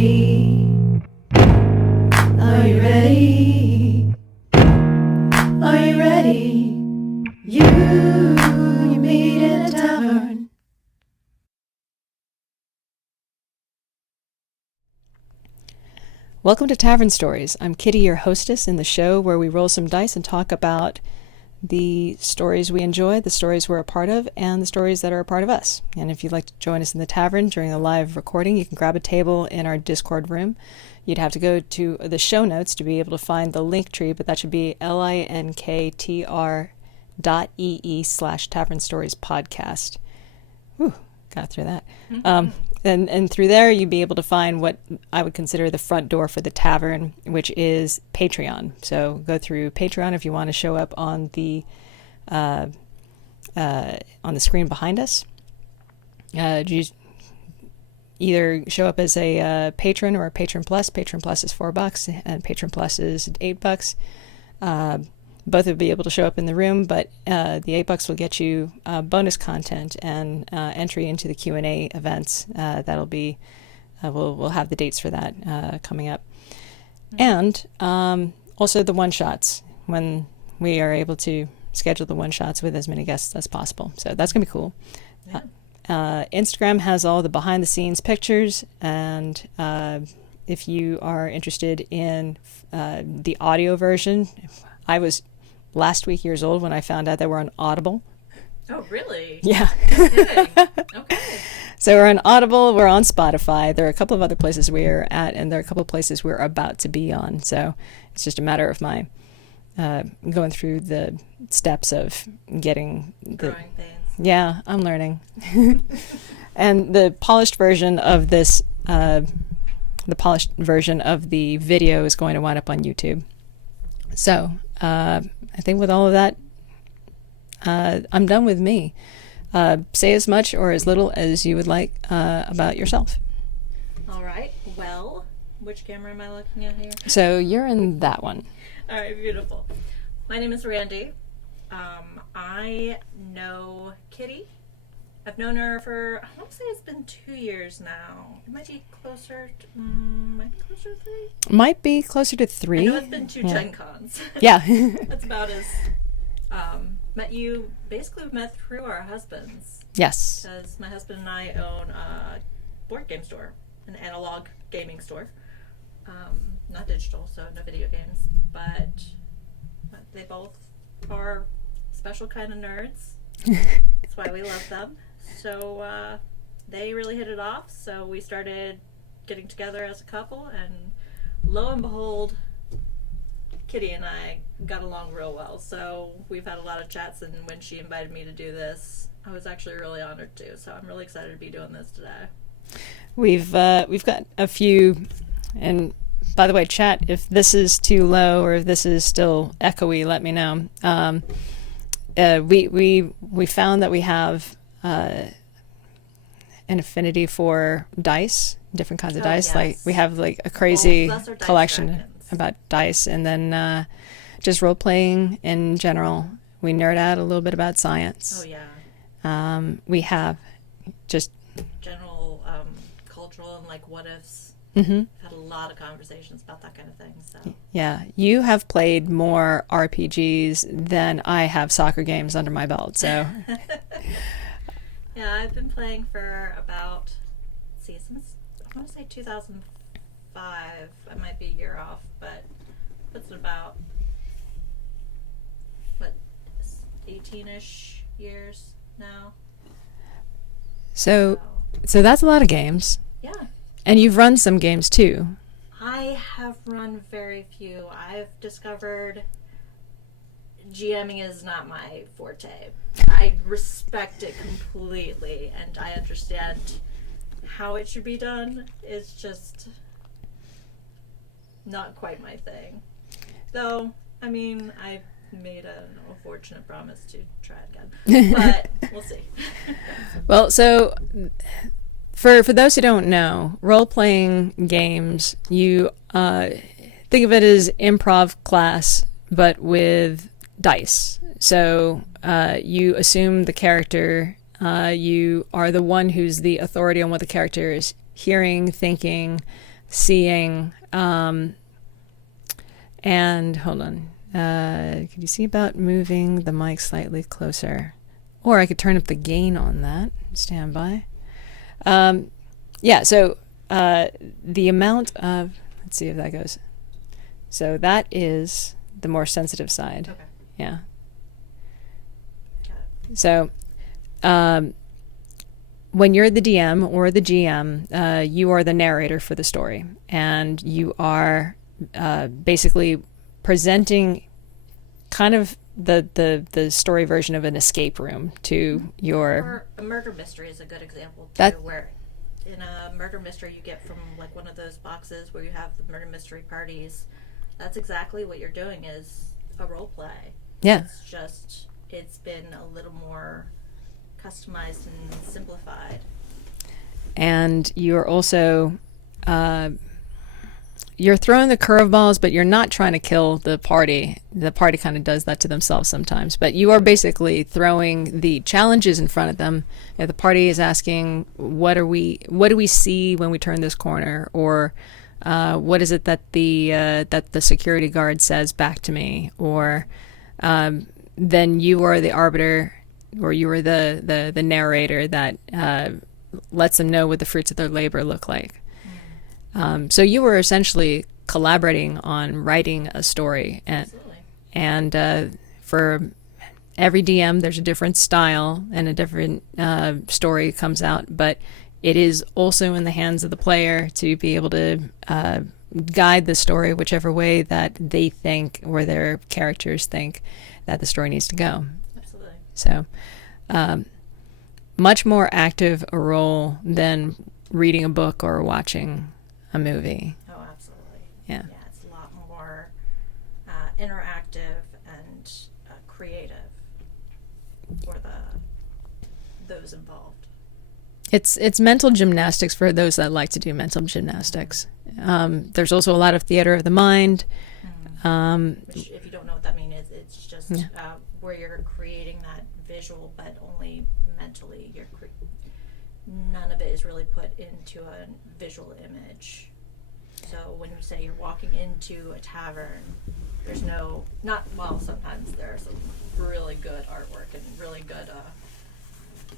ready? Are you ready? Are you ready? You meet in a tavern. Welcome to Tavern Stories. I'm Kitty, your hostess in the show where we roll some dice and talk about the stories we enjoy, the stories we're a part of, and the stories that are a part of us. And if you'd like to join us in the tavern during a live recording, you can grab a table in our Discord room. You'd have to go to the show notes to be able to find the link tree, but that should be linktr.ee/Tavern Stories podcast. Whew, got through that. And through there, you'd be able to find what I would consider the front door for the tavern, which is Patreon. So go through Patreon if you want to show up on the screen behind us. You either show up as a patron or a patron plus. Patron plus is $4 and patron plus is $8. Both will be able to show up in the room, but the $8 will get you bonus content and entry into the Q&A events. That'll be we'll have the dates for that coming up, and also the one shots when we are able to schedule the one shots with as many guests as possible. So that's gonna be cool. Yeah. Instagram has all the behind the scenes pictures, and if you are interested in the audio version, I was last week years old when I found out that we're on Audible. Oh, really? Yeah. No kidding. Okay. So we're on Audible, we're on Spotify. There are a couple of other places we're at, and there are a couple of places we're about to be on. So it's just a matter of my going through the steps of getting the... Growing pains. Yeah, I'm learning. And the polished version of this, the polished version of the video is going to wind up on YouTube. So I think with all of that, I'm done with me. Say as much or as little as you would like about yourself. All right. Well, which camera am I looking at here? So you're in that one. All right. Beautiful. My name is Randi. I know Kitty. I've known her for, I want to say it's been 2 years now. It might be closer to 3. Might be closer to 3. I know it's been 2 Gen Cons. Yeah. That's about as, basically met through our husbands. Yes. Because my husband and I own a board game store, an analog gaming store. Not digital, so no video games, but they both are special kind of nerds. That's why we love them. So they really hit it off, so we started getting together as a couple, and lo and behold, Kitty and I got along real well. So we've had a lot of chats, and when she invited me to do this, I was actually really honored too. So I'm really excited to be doing this today. We've got a few, and by the way, chat, if this is too low or if this is still echoey, let me know. We found that we have an affinity for dice, different kinds of dice. Yes. Like we have like a crazy collection dragons. About dice, and then just role playing in general. We nerd out a little bit about science. Oh yeah. We have just general cultural and like what ifs. Mm-hmm. Had a lot of conversations about that kind of thing. So yeah, you have played more RPGs than I have soccer games under my belt. So yeah, I've been playing for about since I want to say 2005. I might be a year off, but it's about 18-ish years now. So that's a lot of games. Yeah. And you've run some games too. I have run very few. I've discovered GMing is not my forte. I respect it completely, and I understand how it should be done. It's just not quite my thing. Though, I mean, I made an unfortunate promise to try again. But we'll see. Well, so for those who don't know, role-playing games, you think of it as improv class, but with dice. So you assume the character, you are the one who's the authority on what the character is hearing, thinking, seeing, and hold on. Could you see about moving the mic slightly closer? Or I could turn up the gain on that. Stand by. Yeah, so the amount of, let's see if that goes. So that is the more sensitive side. Okay. Yeah. Got it. So when you're the DM or the GM, you are the narrator for the story. And you are basically presenting kind of the story version of an escape room to your... Or a murder mystery is a good example, too, That- where in a murder mystery you get from like one of those boxes where you have the murder mystery parties. That's exactly what you're doing, is a role play. Yeah. It's just, it's been a little more customized and simplified. And you're also... you're throwing the curveballs, but you're not trying to kill the party. The party kind of does that to themselves sometimes. But you are basically throwing the challenges in front of them. If the party is asking, what do we see when we turn this corner? Or what is it that the security guard says back to me? Or then you are the arbiter, or you are the narrator that lets them know what the fruits of their labor look like. So you were essentially collaborating on writing a story, Absolutely. and for every DM, there's a different style and a different story comes out. But it is also in the hands of the player to be able to guide the story whichever way that they think or their characters think that the story needs to go. Absolutely. So, much more active a role than reading a book or watching a movie. Oh, absolutely. Yeah. Yeah, it's a lot more interactive and creative for those involved. It's mental gymnastics for those that like to do mental gymnastics. There's also a lot of theater of the mind. Which, if you don't know what that means, it's just where you're creating that visual, but only mentally. None of it is really put into a visual image. So when you say you're walking into a tavern, there's sometimes there are some really good artwork and really good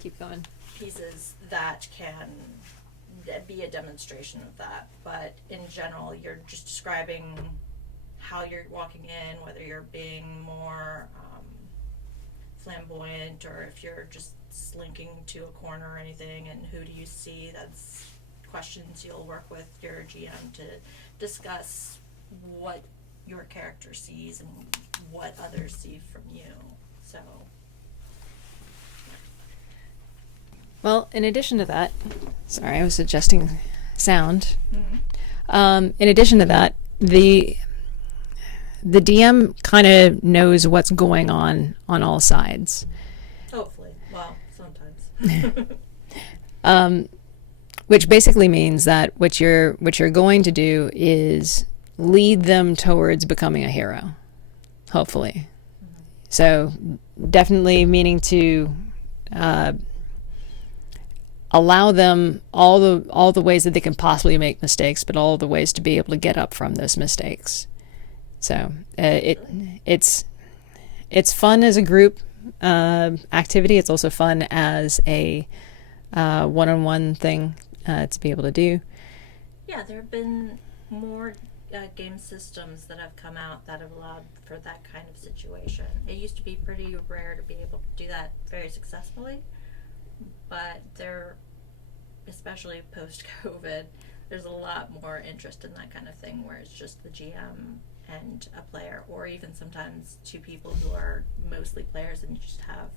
Keep going. pieces that can be a demonstration of that. But in general, you're just describing how you're walking in, whether you're being more flamboyant or if you're just slinking to a corner or anything, and who do you see. That's questions you'll work with your GM to discuss what your character sees and what others see from you. So Well, in addition to that, sorry, I was adjusting sound. In addition to that, the DM kind of knows what's going on all sides. hopefully, well, sometimes. Which basically means that what you're going to do is lead them towards becoming a hero, hopefully. So definitely meaning to allow them all the ways that they can possibly make mistakes, but all the ways to be able to get up from those mistakes. So it's fun as a group activity. It's also fun as a one-on-one thing to be able to do. Yeah, there have been more game systems that have come out that have allowed for that kind of situation. It used to be pretty rare to be able to do that very successfully, but there, especially post-COVID, there's a lot more interest in that kind of thing where it's just the GM and a player, or even sometimes two people who are mostly players, and you just have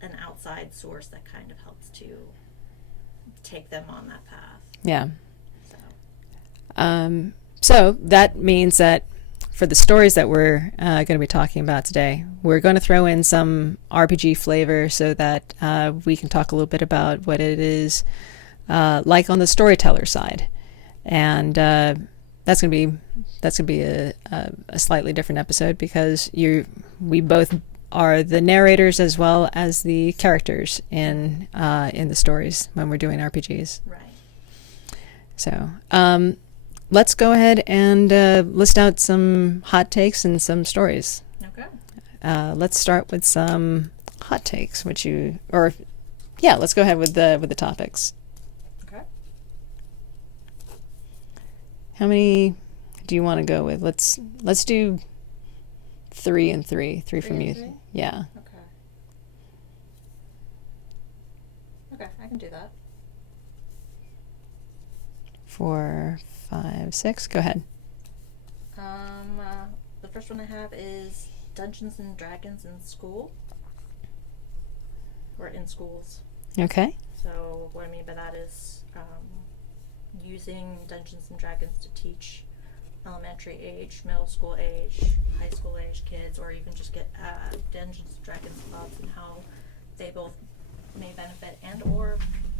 an outside source that kind of helps to take them on that path. Yeah. So. So that means that for the stories that we're going to be talking about today, we're going to throw in some RPG flavor so that we can talk a little bit about what it is like on the storyteller side, and that's going to be a slightly different episode because we both are the narrators as well as the characters in the stories when we're doing RPGs. Right. So, let's go ahead and list out some hot takes and some stories. Okay. Let's start with some hot takes, let's go ahead with the topics. Okay. How many do you want to go with? Let's do 3 and 3. Three from you. 3? Yeah. Okay. Okay, I can do that. 4, 5, 6. Go ahead. The first one I have is Dungeons and Dragons in school. Or in schools. Okay. So what I mean by that is using Dungeons and Dragons to teach elementary age, middle school age, high school age kids, or even just get Dungeons and Dragons clubs and how they both may benefit and or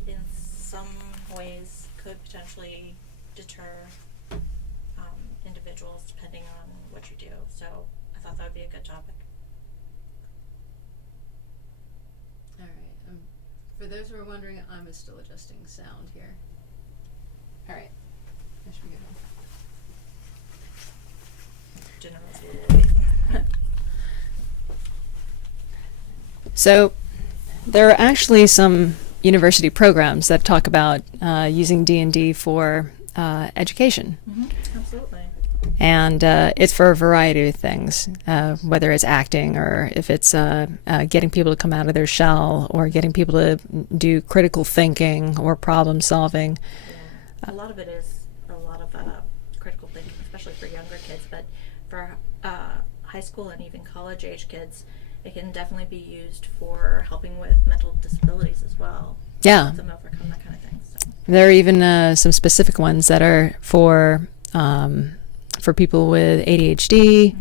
in some ways could potentially deter individuals depending on what you do. So I thought that would be a good topic. All right. For those who are wondering, I'm still adjusting sound here. All right. That should be good. So, there are actually some university programs that talk about using D&D for education. Mm-hmm. Absolutely. And it's for a variety of things, whether it's acting or if it's getting people to come out of their shell or getting people to do critical thinking or problem solving. Yeah. A lot of it is a lot of critical thinking, especially for younger kids, but for high school and even college age kids, it can definitely be used for helping with mental disabilities as well. Yeah. Help them overcome that kind of thing. So. There are even some specific ones that are for people with ADHD.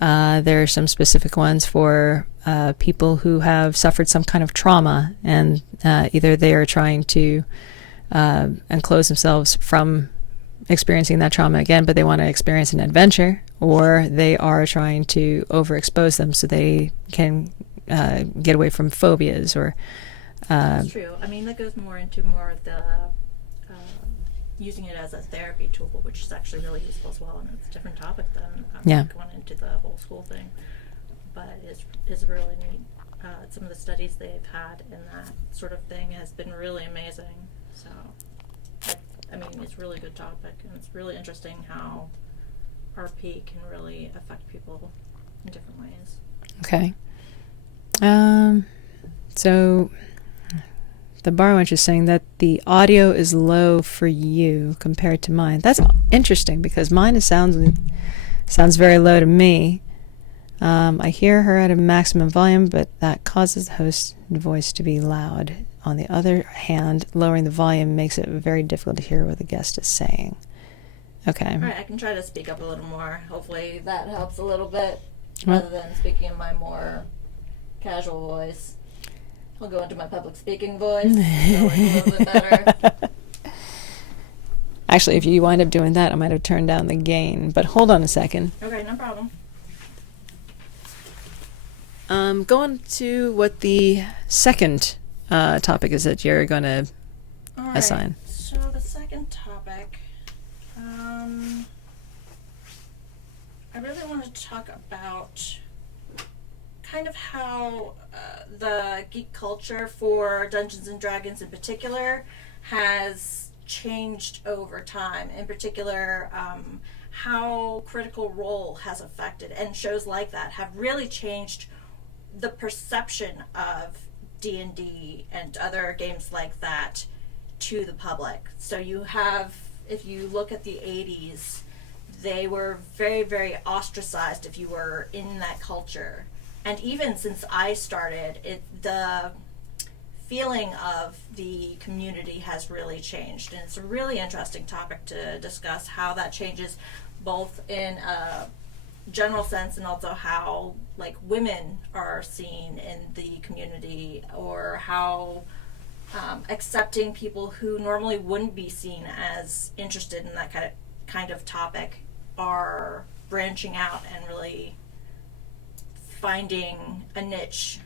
Mm-hmm. There are some specific ones for people who have suffered some kind of trauma, and either they are trying to enclose themselves from experiencing that trauma again, but they want to experience an adventure, or they are trying to overexpose them so they can get away from phobias or... That's true. I mean, that goes more into more of the using it as a therapy tool, which is actually really useful as well, and it's a different topic than going into the whole school thing. But it's really neat. Some of the studies they've had in that sort of thing has been really amazing. So, I mean, it's a really good topic, and it's really interesting how RP can really affect people in different ways. Okay. So the bar wench is saying that the audio is low for you compared to mine. That's interesting because mine sounds very low to me. I hear her at a maximum volume, but that causes the host's voice to be loud. On the other hand, lowering the volume makes it very difficult to hear what the guest is saying. Okay. All right, I can try to speak up a little more. Hopefully that helps a little bit, rather than speaking in my more casual voice. I'll go into my public speaking voice. It'll work a little bit better. Actually, if you wind up doing that, I might have turned down the gain. But hold on a second. Okay, no problem. Going to what the second topic is that you're going to assign. So the second topic, I really want to talk about kind of how the geek culture for Dungeons and Dragons in particular has changed over time. In particular, how Critical Role has affected, and shows like that have really changed the perception of D&D and other games like that to the public. So you have, if you look at the 80s, they were very, very ostracized if you were in that culture. And even since I started, the feeling of the community has really changed. And it's a really interesting topic to discuss how that changes both in a general sense and also how like women are seen in the community, or how accepting people who normally wouldn't be seen as interested in that kind of topic are branching out and really finding a niche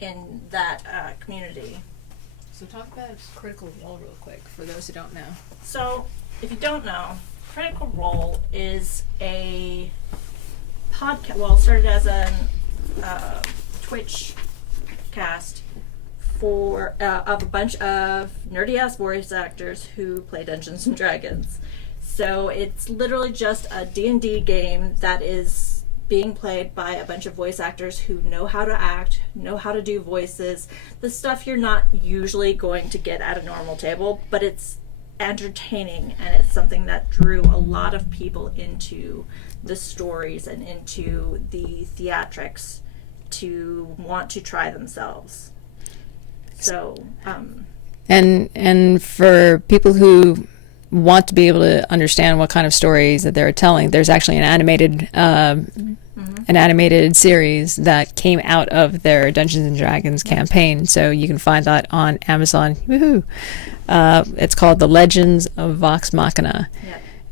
in that community. So talk about Critical Role real quick for those who don't know. So, if you don't know, Critical Role is a podcast. Well, it started as a Twitch cast for of a bunch of nerdy ass voice actors who play Dungeons and Dragons. So it's literally just a D&D game that is being played by a bunch of voice actors who know how to act, know how to do voices, the stuff you're not usually going to get at a normal table, but it's entertaining, and it's something that drew a lot of people into the stories and into the theatrics to want to try themselves. So, and for people who want to be able to understand what kind of stories that they're telling, there's actually an animated series that came out of their Dungeons and Dragons campaign. So you can find that on Amazon. Woohoo! It's called The Legends of Vox Machina,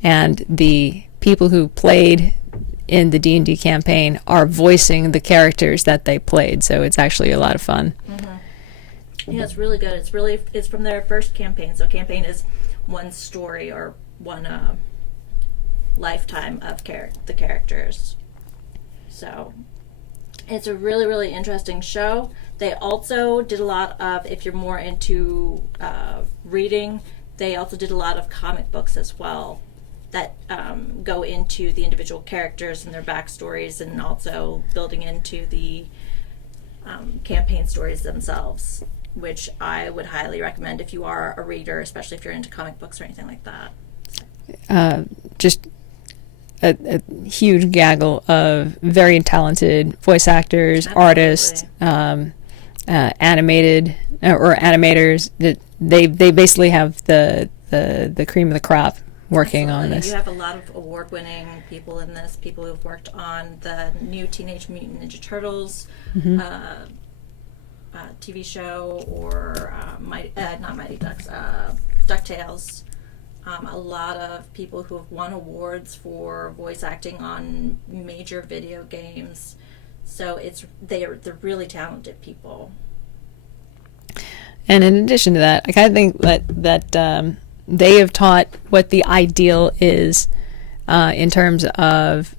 and the people who played in the D&D campaign are voicing the characters that they played. So it's actually a lot of fun. Yeah, it's really good. It's from their first campaign. So campaign is one story or one lifetime of the characters. So it's a really, really interesting show. They also did a lot of, if you're more into reading, they also did a lot of comic books as well that go into the individual characters and their backstories, and also building into the campaign stories themselves, which I would highly recommend if you are a reader, especially if you're into comic books or anything like that. Just a huge gaggle of very talented voice actors, artists, animated or animators. They basically have the cream of the crop working on this. You have a lot of award-winning people in this. People who've worked on the new Teenage Mutant Ninja Turtles TV show, or not Mighty Ducks, DuckTales. A lot of people who have won awards for voice acting on major video games. So they're really talented people. And in addition to that, I kind of think that they have taught what the ideal is in terms of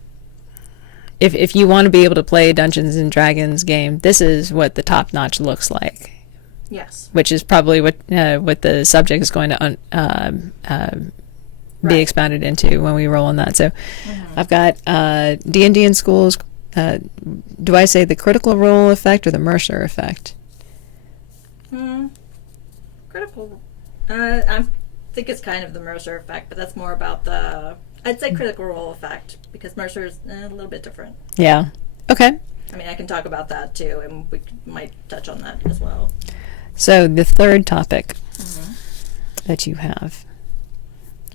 if you want to be able to play a Dungeons and Dragons game, this is what the top notch looks like. Yes. Which is probably what the subject is going to be expounded into when we roll on that. So I've got D&D in schools. Do I say the Critical Role effect or the Mercer effect? Critical. I think it's kind of the Mercer effect, but that's more about I'd say Critical Role effect, because Mercer is a little bit different. Yeah. Okay. I mean, I can talk about that too, and we might touch on that as well. So the third topic that you have.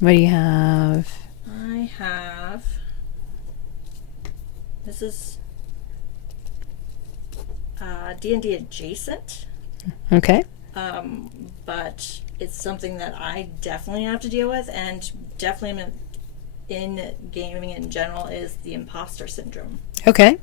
What do you have? I have. This is D&D adjacent. Okay. But it's something that I definitely have to deal with, and definitely in gaming in general, is the imposter syndrome. Okay.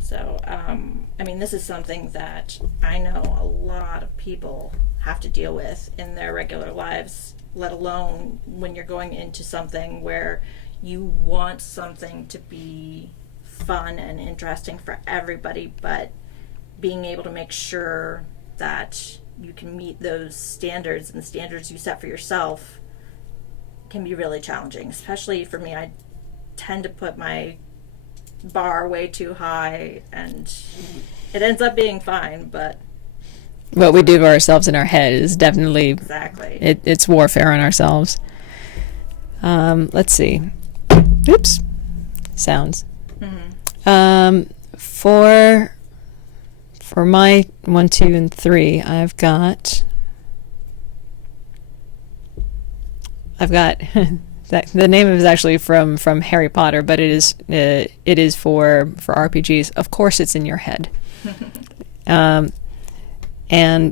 So, I mean, this is something that I know a lot of people have to deal with in their regular lives, let alone when you're going into something where you want something to be fun and interesting for everybody, but being able to make sure that you can meet those standards and the standards you set for yourself can be really challenging. Especially for me, I tend to put my bar way too high, and it ends up being fine, but what we do to ourselves in our head is definitely it's warfare on ourselves. Let's see. Oops. Sounds. For my 1, 2, and 3, I've got that the name is actually from Harry Potter, but it is for RPGs. Of course, it's in your head. And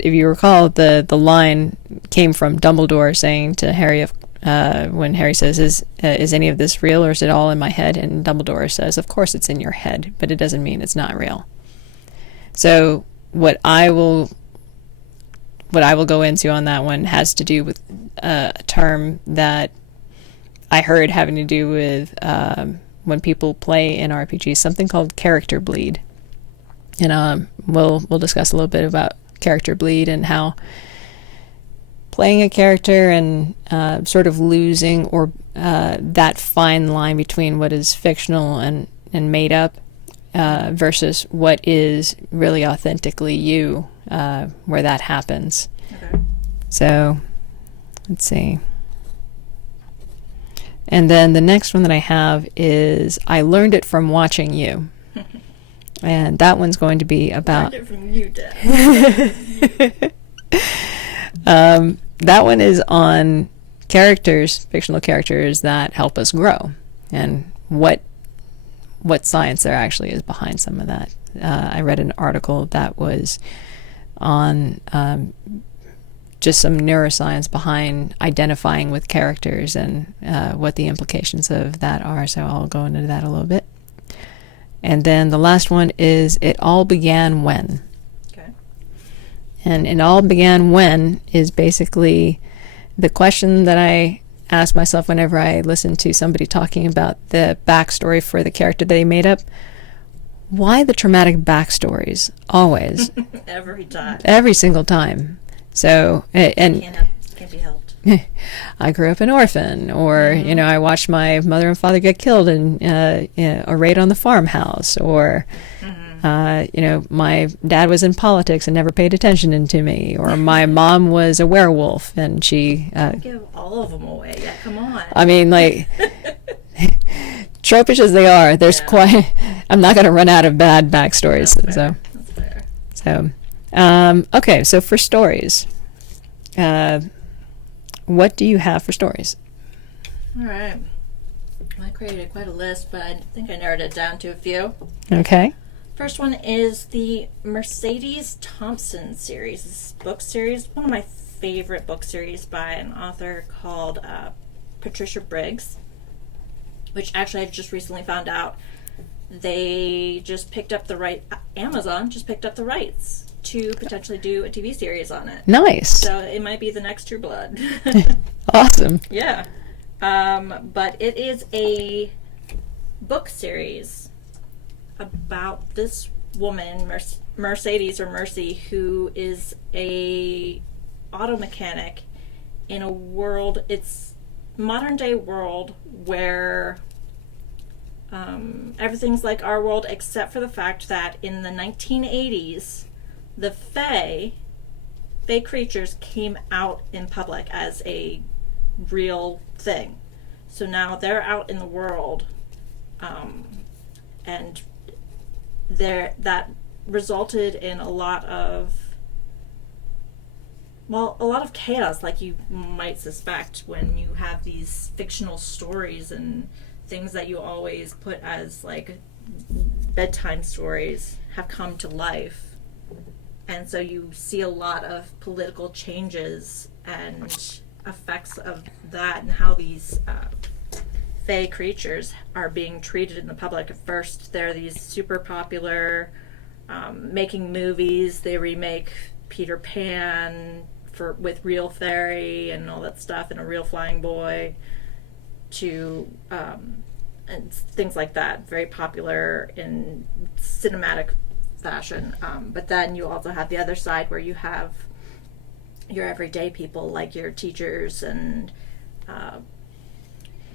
if you recall, the line came from Dumbledore saying to Harry, when Harry says, "Is any of this real, or is it all in my head?" And Dumbledore says, "Of course, it's in your head, but it doesn't mean it's not real." So what I will what I will go into on that one has to do with a term that I heard having to do with when people play in RPGs, something called character bleed. And we'll discuss a little bit about character bleed and how playing a character and sort of losing or that fine line between what is fictional and made up versus what is really authentically you, where that happens. Okay. So, let's see. And then the next one that I have is I learned it from watching you. And that one's going to be about... Learned it from you, Dad. That one is on characters, fictional characters that help us grow, and what science there actually is behind some of that. I read an article that was on just some neuroscience behind identifying with characters and what the implications of that are, so I'll go into that a little bit. And then the last one is It All Began When. Okay. And It All Began When is basically the question that I ask myself whenever I listen to somebody talking about the backstory for the character they made up. Why the traumatic backstories? Always. Every time. Every single time. So, and Can't be helped. I grew up an orphan, or, you know, I watched my mother and father get killed in a raid on the farmhouse, or, you know, my dad was in politics and never paid attention to me, or my mom was a werewolf and she... Give all of them away. Yeah, come on. I mean, like, tropish as they are, there's quite... I'm not going to run out of bad backstories. That's fair. That's fair. So, okay, so for stories, what do you have for stories? All right. I created quite a list, but I think I narrowed it down to a few. Okay. First one is the Mercedes Thompson series. This book series, one of my favorite book series by an author called Patricia Briggs, which actually I just recently found out they just picked up the right. Amazon just picked up the rights to potentially do a TV series on it. Nice. So it might be the next True Blood. Awesome. Yeah. But it is a book series about this woman, Mercedes or Mercy, who is a auto mechanic in a world, it's modern day world where everything's like our world except for the fact that in the 1980s the Fae creatures came out in public as a real thing. So now they're out in the world, and that resulted in a lot of chaos, like you might suspect when you have these fictional stories and things that you always put as like bedtime stories have come to life. And so you see a lot of political changes and effects of that and how these Fae creatures are being treated in the public. At first, they're these super popular, making movies. They remake Peter Pan with real fairy and all that stuff, and a real flying boy, to and things like that. Very popular in cinematic fashion. But then you also have the other side where you have your everyday people, like your teachers and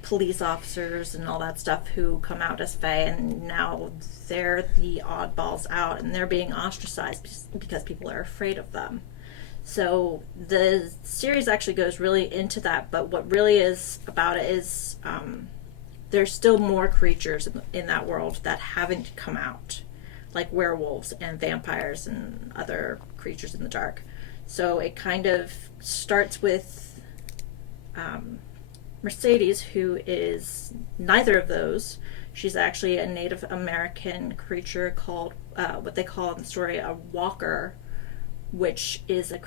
police officers and all that stuff, who come out as Fae, and now they're the oddballs out and they're being ostracized because people are afraid of them. So the series actually goes really into that, but what really is about it is there's still more creatures in that world that haven't come out, like werewolves and vampires and other creatures in the dark. So it kind of starts with Mercedes, who is neither of those. She's actually a Native American creature called, what they call in the story, a walker, which is a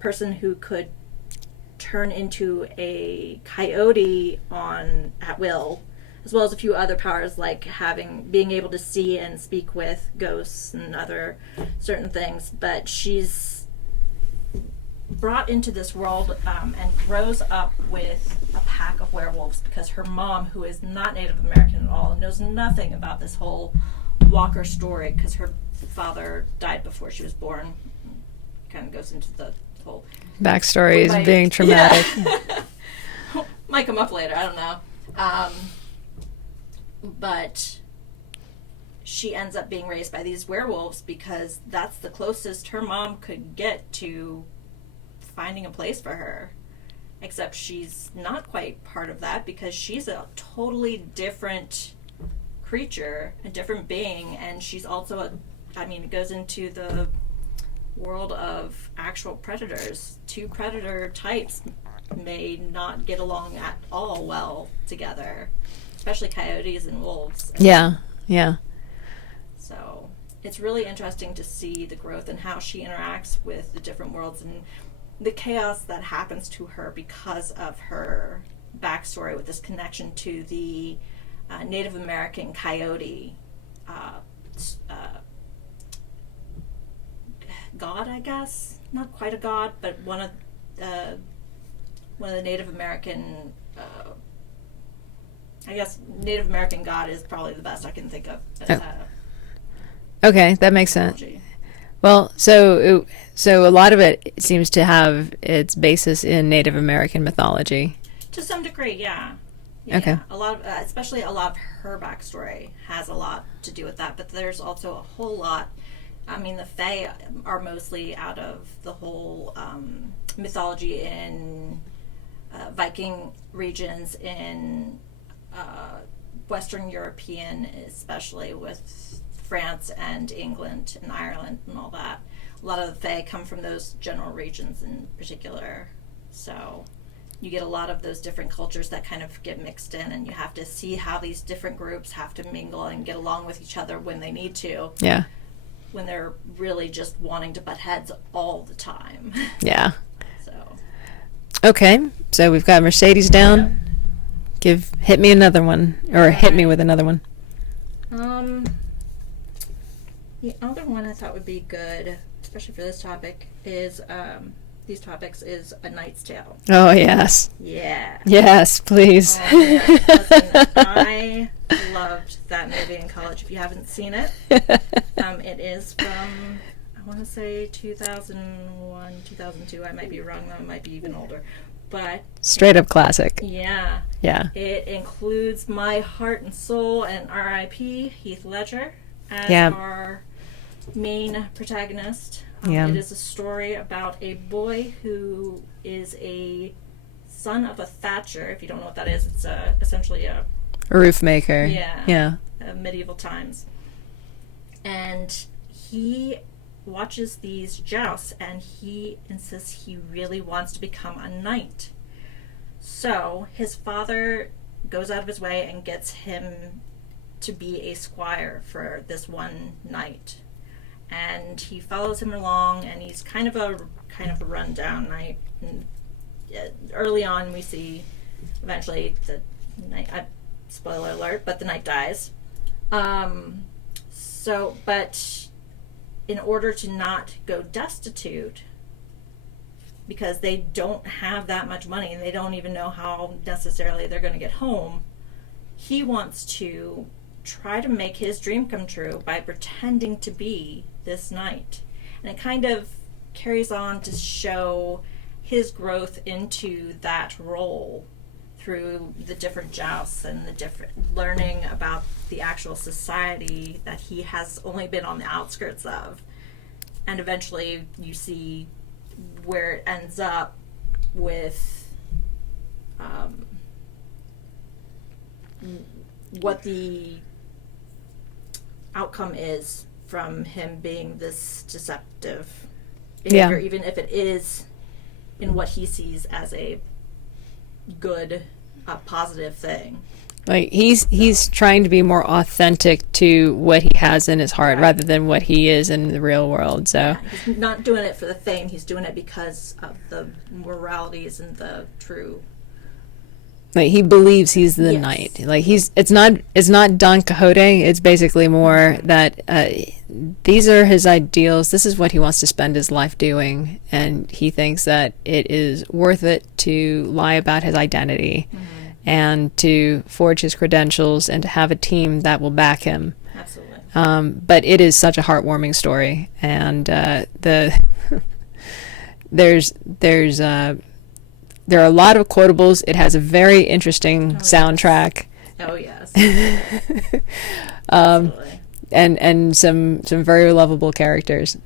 person who could turn into a coyote at will, as well as a few other powers, like being able to see and speak with ghosts and other certain things. But she's brought into this world and grows up with a pack of werewolves because her mom, who is not Native American at all, knows nothing about this whole Walker story because her father died before she was born. Kind of goes into the whole backstory is being traumatic. Yeah. Might come up later, I don't know. But she ends up being raised by these werewolves because that's the closest her mom could get to finding a place for her. Except she's not quite part of that because she's a totally different creature, a different being, and she's also it goes into the world of actual predators. Two predator types may not get along at all well together, especially coyotes and wolves. Yeah. So it's really interesting to see the growth and how she interacts with the different worlds and the chaos that happens to her because of her backstory with this connection to the Native American coyote god, I guess. Not quite a god, but one of the Native American Native American god is probably the best I can think of. Okay, that makes sense. Well, so a lot of it seems to have its basis in Native American mythology. To some degree, yeah. Okay. Yeah. A lot of, especially a lot of her backstory has a lot to do with that, but there's also a whole lot. The Fae are mostly out of the whole mythology in Viking regions, in Western European, especially with France and England and Ireland and all that. A lot of the Fae come from those general regions in particular. So you get a lot of those different cultures that kind of get mixed in, and you have to see how these different groups have to mingle and get along with each other when they need to. Yeah. When they're really just wanting to butt heads all the time. Yeah. So. Okay, so we've got Mercedes down. Hit me another one, or hit me with another one. The other one I thought would be good, especially for this topic, is these topics is A Knight's Tale. Oh yes. Yeah. Yes, please. Oh, yeah. Listen, I loved that movie in college. If you haven't seen it, it is from, I want to say 2001, 2002. I might be wrong, though. It might be even older. But straight up classic. Yeah. Yeah. It includes my heart and soul and R.I.P. Heath Ledger as our main protagonist. It is a story about a boy who is a son of a thatcher. If you don't know what that is, it's essentially a roof maker. Yeah. Medieval times. And he watches these jousts and he insists he really wants to become a knight. So his father goes out of his way and gets him to be a squire for this one night. And he follows him along, and he's kind of a rundown knight. And early on, we see eventually the knight. Spoiler alert! But the knight dies. But in order to not go destitute, because they don't have that much money and they don't even know how necessarily they're going to get home, he wants to try to make his dream come true by pretending to be this knight. And it kind of carries on to show his growth into that role through the different jousts and the different learning about the actual society that he has only been on the outskirts of. And eventually you see where it ends up with what the outcome is from him being this deceptive behavior, even if it is in what he sees as a good, positive thing. Like he's trying to be more authentic to what he has in his heart, rather than what he is in the real world. So yeah, he's not doing it for the fame. He's doing it because of the moralities and the true Like, he believes he's the Yes. knight. Like, it's not Don Quixote. It's basically more that these are his ideals. This is what he wants to spend his life doing, and he thinks that it is worth it to lie about his identity and to forge his credentials and to have a team that will back him. Absolutely. But it is such a heartwarming story, and there's there are a lot of quotables. It has a very interesting soundtrack. Oh yes. Absolutely. And some very lovable characters.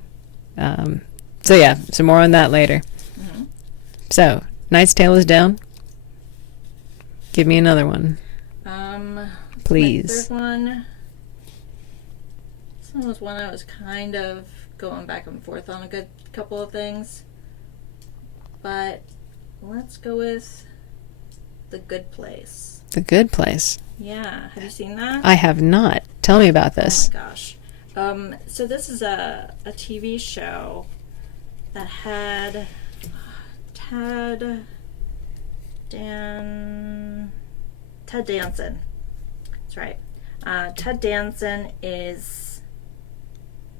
So yeah, some more on that later. Mm-hmm. So, Knight's Tale is down. Give me another one. Please. My third one. This one was one I was kind of going back and forth on a good couple of things. But let's go with The Good Place. The Good Place. Yeah, have you seen that? I have not. Tell me about this. Oh my gosh. So this is a TV show that had Ted Danson. That's right. Ted Danson is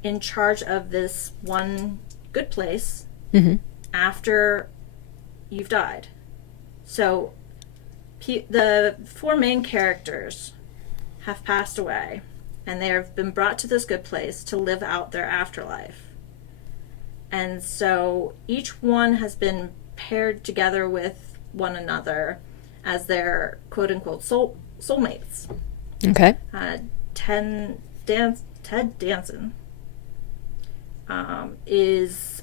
in charge of this one good place after you've died. So the four main characters have passed away, and they have been brought to this good place to live out their afterlife. And so each one has been paired together with one another as their quote-unquote soulmates. Okay. Ted Danson is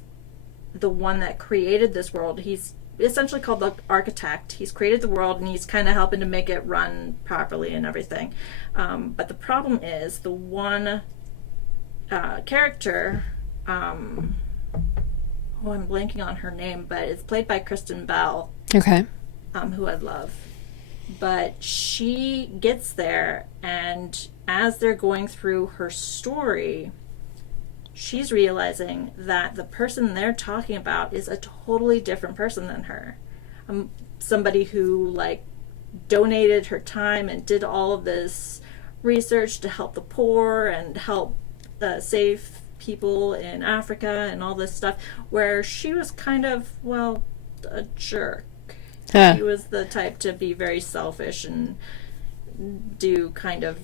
the one that created this world. He's essentially called the architect. He's created the world, and he's kind of helping to make it run properly and everything. But the problem is the one character, I'm blanking on her name, but it's played by Kristen Bell. Okay. Who I love. But she gets there, and as they're going through her story, she's realizing that the person they're talking about is a totally different person than her. Somebody who, like, donated her time and did all of this research to help the poor and help save people in Africa and all this stuff, where she was kind of, well, a jerk. She was the type to be very selfish and do kind of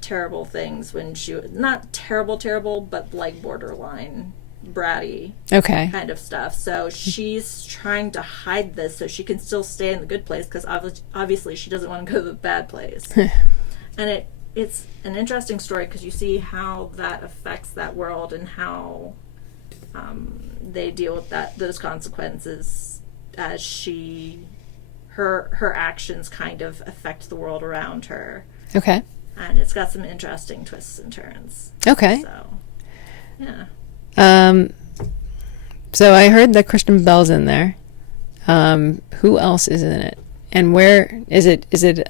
terrible things when she was not terrible, but like borderline bratty kind of stuff. So she's trying to hide this so she can still stay in the good place, because obviously she doesn't want to go to the bad place. And it's an interesting story because you see how that affects that world and how they deal with those consequences as her actions kind of affect the world around her. Okay. And it's got some interesting twists and turns. Okay. So, yeah. So I heard that Kristen Bell's in there. Who else is in it? And where is it? Is it?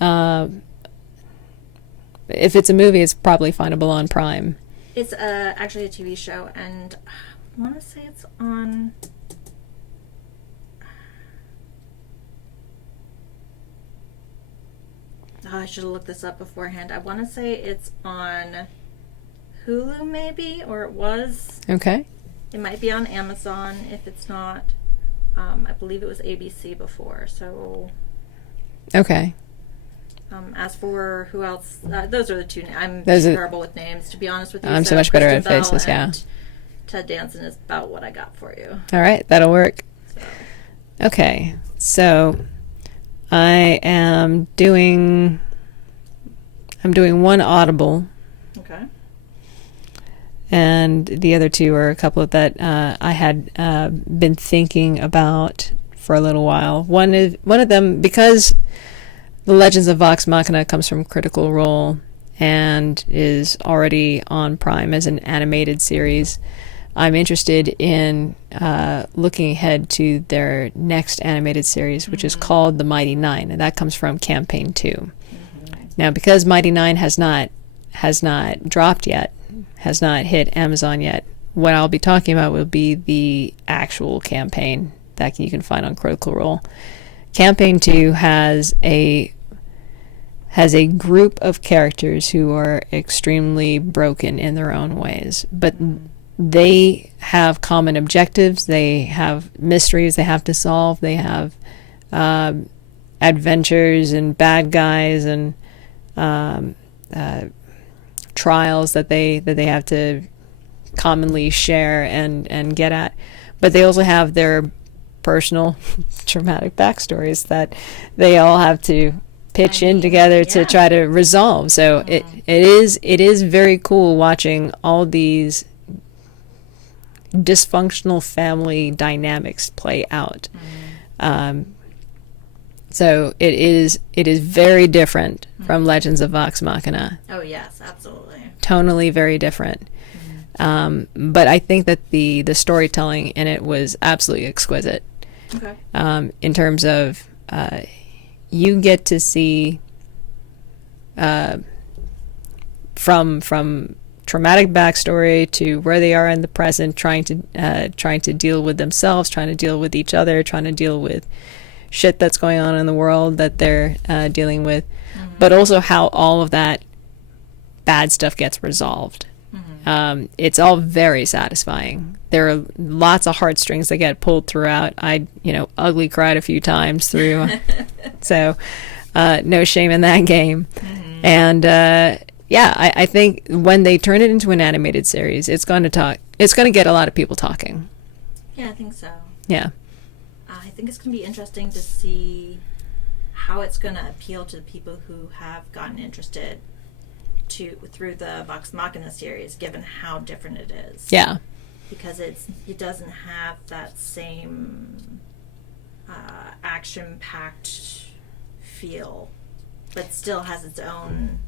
If it's a movie, it's probably findable on Prime. It's actually a TV show, and I want to say it's on. Oh, I should have looked this up beforehand. I want to say it's on Hulu, maybe, or it was. Okay. It might be on Amazon if it's not. I believe it was ABC before. So. Okay. As for who else, those are the two. I'm terrible with names, to be honest with you. I'm so much better at Kristen faces. Bell Yeah. and Ted Danson is about what I got for you. All right, that'll work. So. Okay, so I am doing. I'm doing one Audible. Okay. And the other two are a couple that I had been thinking about for a little while. One of them, because The Legends of Vox Machina comes from Critical Role and is already on Prime as an animated series, I'm interested in looking ahead to their next animated series, which is called The Mighty Nein, and that comes from Campaign 2. Now, because Mighty Nein has not dropped yet, has not hit Amazon yet, what I'll be talking about will be the actual campaign that you can find on Critical Role. Campaign 2 has a has a group of characters who are extremely broken in their own ways, but they have common objectives, they have mysteries they have to solve, they have adventures and bad guys and trials that they have to commonly share and get at, but they also have their personal traumatic backstories that they all have to pitch in together to try to resolve. So it is very cool watching all these dysfunctional family dynamics play out. So it is very different from Legends of Vox Machina. Oh yes, absolutely. Tonally very different. But I think that the storytelling in it was absolutely exquisite. Okay. In terms of you get to see from traumatic backstory to where they are in the present, trying to deal with themselves, trying to deal with each other, trying to deal with shit that's going on in the world that they're dealing with, but also how all of that bad stuff gets resolved. It's all very satisfying. There are lots of heartstrings that get pulled throughout. I, ugly cried a few times through, so no shame in that game. And I think when they turn it into an animated series, it's going to get a lot of people talking. Yeah, I think so. Yeah. I think it's going to be interesting to see how it's going to appeal to the people who have gotten interested through the Vox Machina series, given how different it is. Yeah. Because it doesn't have that same action-packed feel, but still has its own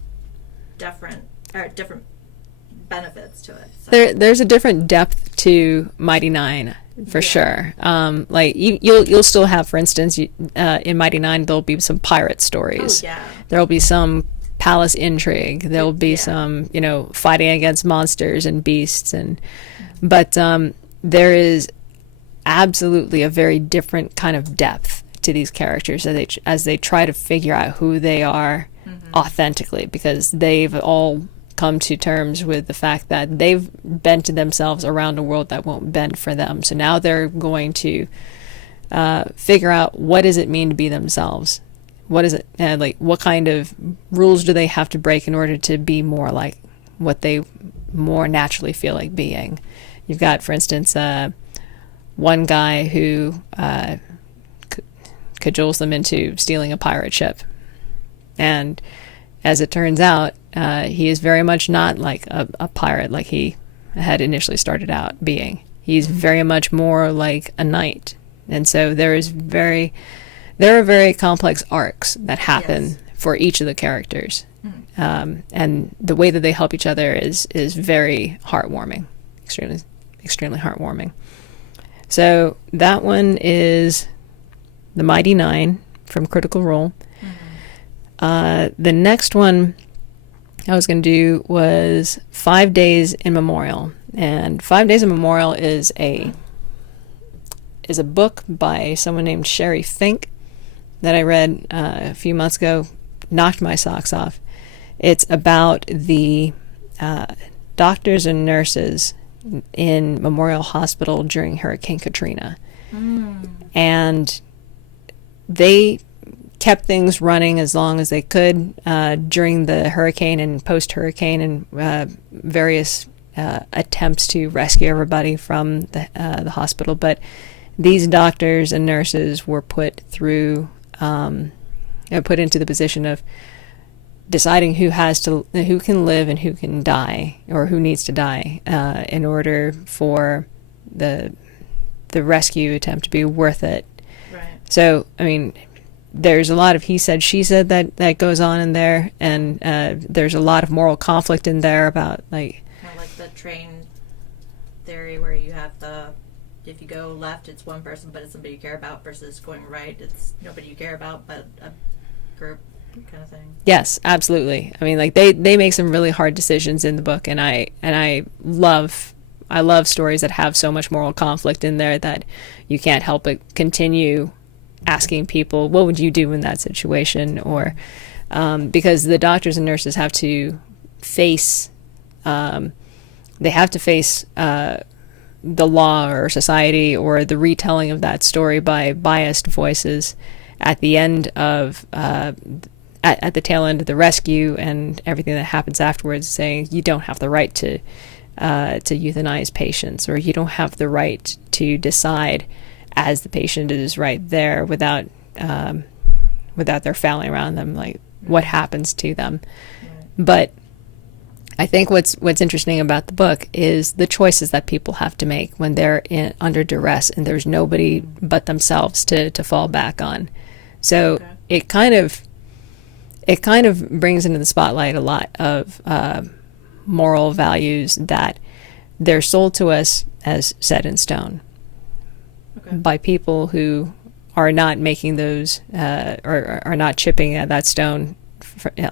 different benefits to it. So. There's a different depth to Mighty Nein for sure. Like you'll still have, for instance, in Mighty Nein there'll be some pirate stories. Oh, yeah. There'll be some palace intrigue. There'll be some fighting against monsters and beasts, but there is absolutely a very different kind of depth to these characters as they try to figure out who they are authentically, because they've all come to terms with the fact that they've bent themselves around a world that won't bend for them. So now they're going to figure out, what does it mean to be themselves? What is it like? What kind of rules do they have to break in order to be more like what they more naturally feel like being? You've got, for instance, one guy who cajoles them into stealing a pirate ship, and as it turns out, he is very much not like a pirate like he had initially started out being. He's very much more like a knight, and so there are very complex arcs that happen for each of the characters, and the way that they help each other is very heartwarming, extremely heartwarming. So that one is The Mighty Nein from Critical Role. The next one I was going to do was 5 Days in Memorial, and 5 Days in Memorial is a book by someone named Sherry Fink that I read a few months ago. Knocked my socks off. It's about the doctors and nurses in Memorial Hospital during Hurricane Katrina, and they kept things running as long as they could during the hurricane and post-hurricane, and various attempts to rescue everybody from the hospital. But these doctors and nurses were put into the position of deciding who can live and who can die, or who needs to die, in order for the rescue attempt to be worth it. Right. So, I mean, there's a lot of he said, she said that goes on in there, and there's a lot of moral conflict in there about like kind of like the train theory, where you have if you go left, it's one person, but it's somebody you care about, versus going right, it's nobody you care about, but a group kind of thing. Yes, absolutely. I mean, like they make some really hard decisions in the book, and I love stories that have so much moral conflict in there that you can't help but continue asking people, what would you do in that situation? Or because the doctors and nurses have to face the law or society or the retelling of that story by biased voices at the end of at the tail end of the rescue and everything that happens afterwards, saying you don't have the right to euthanize patients, or you don't have the right to decide as the patient is right there without their family around them, like what happens to them. But I think what's interesting about the book is the choices that people have to make when they're under duress and there's nobody but themselves to fall back on. So it kind of brings into the spotlight a lot of moral values that they're sold to us as set in stone by people who are not making those or are not chipping at that stone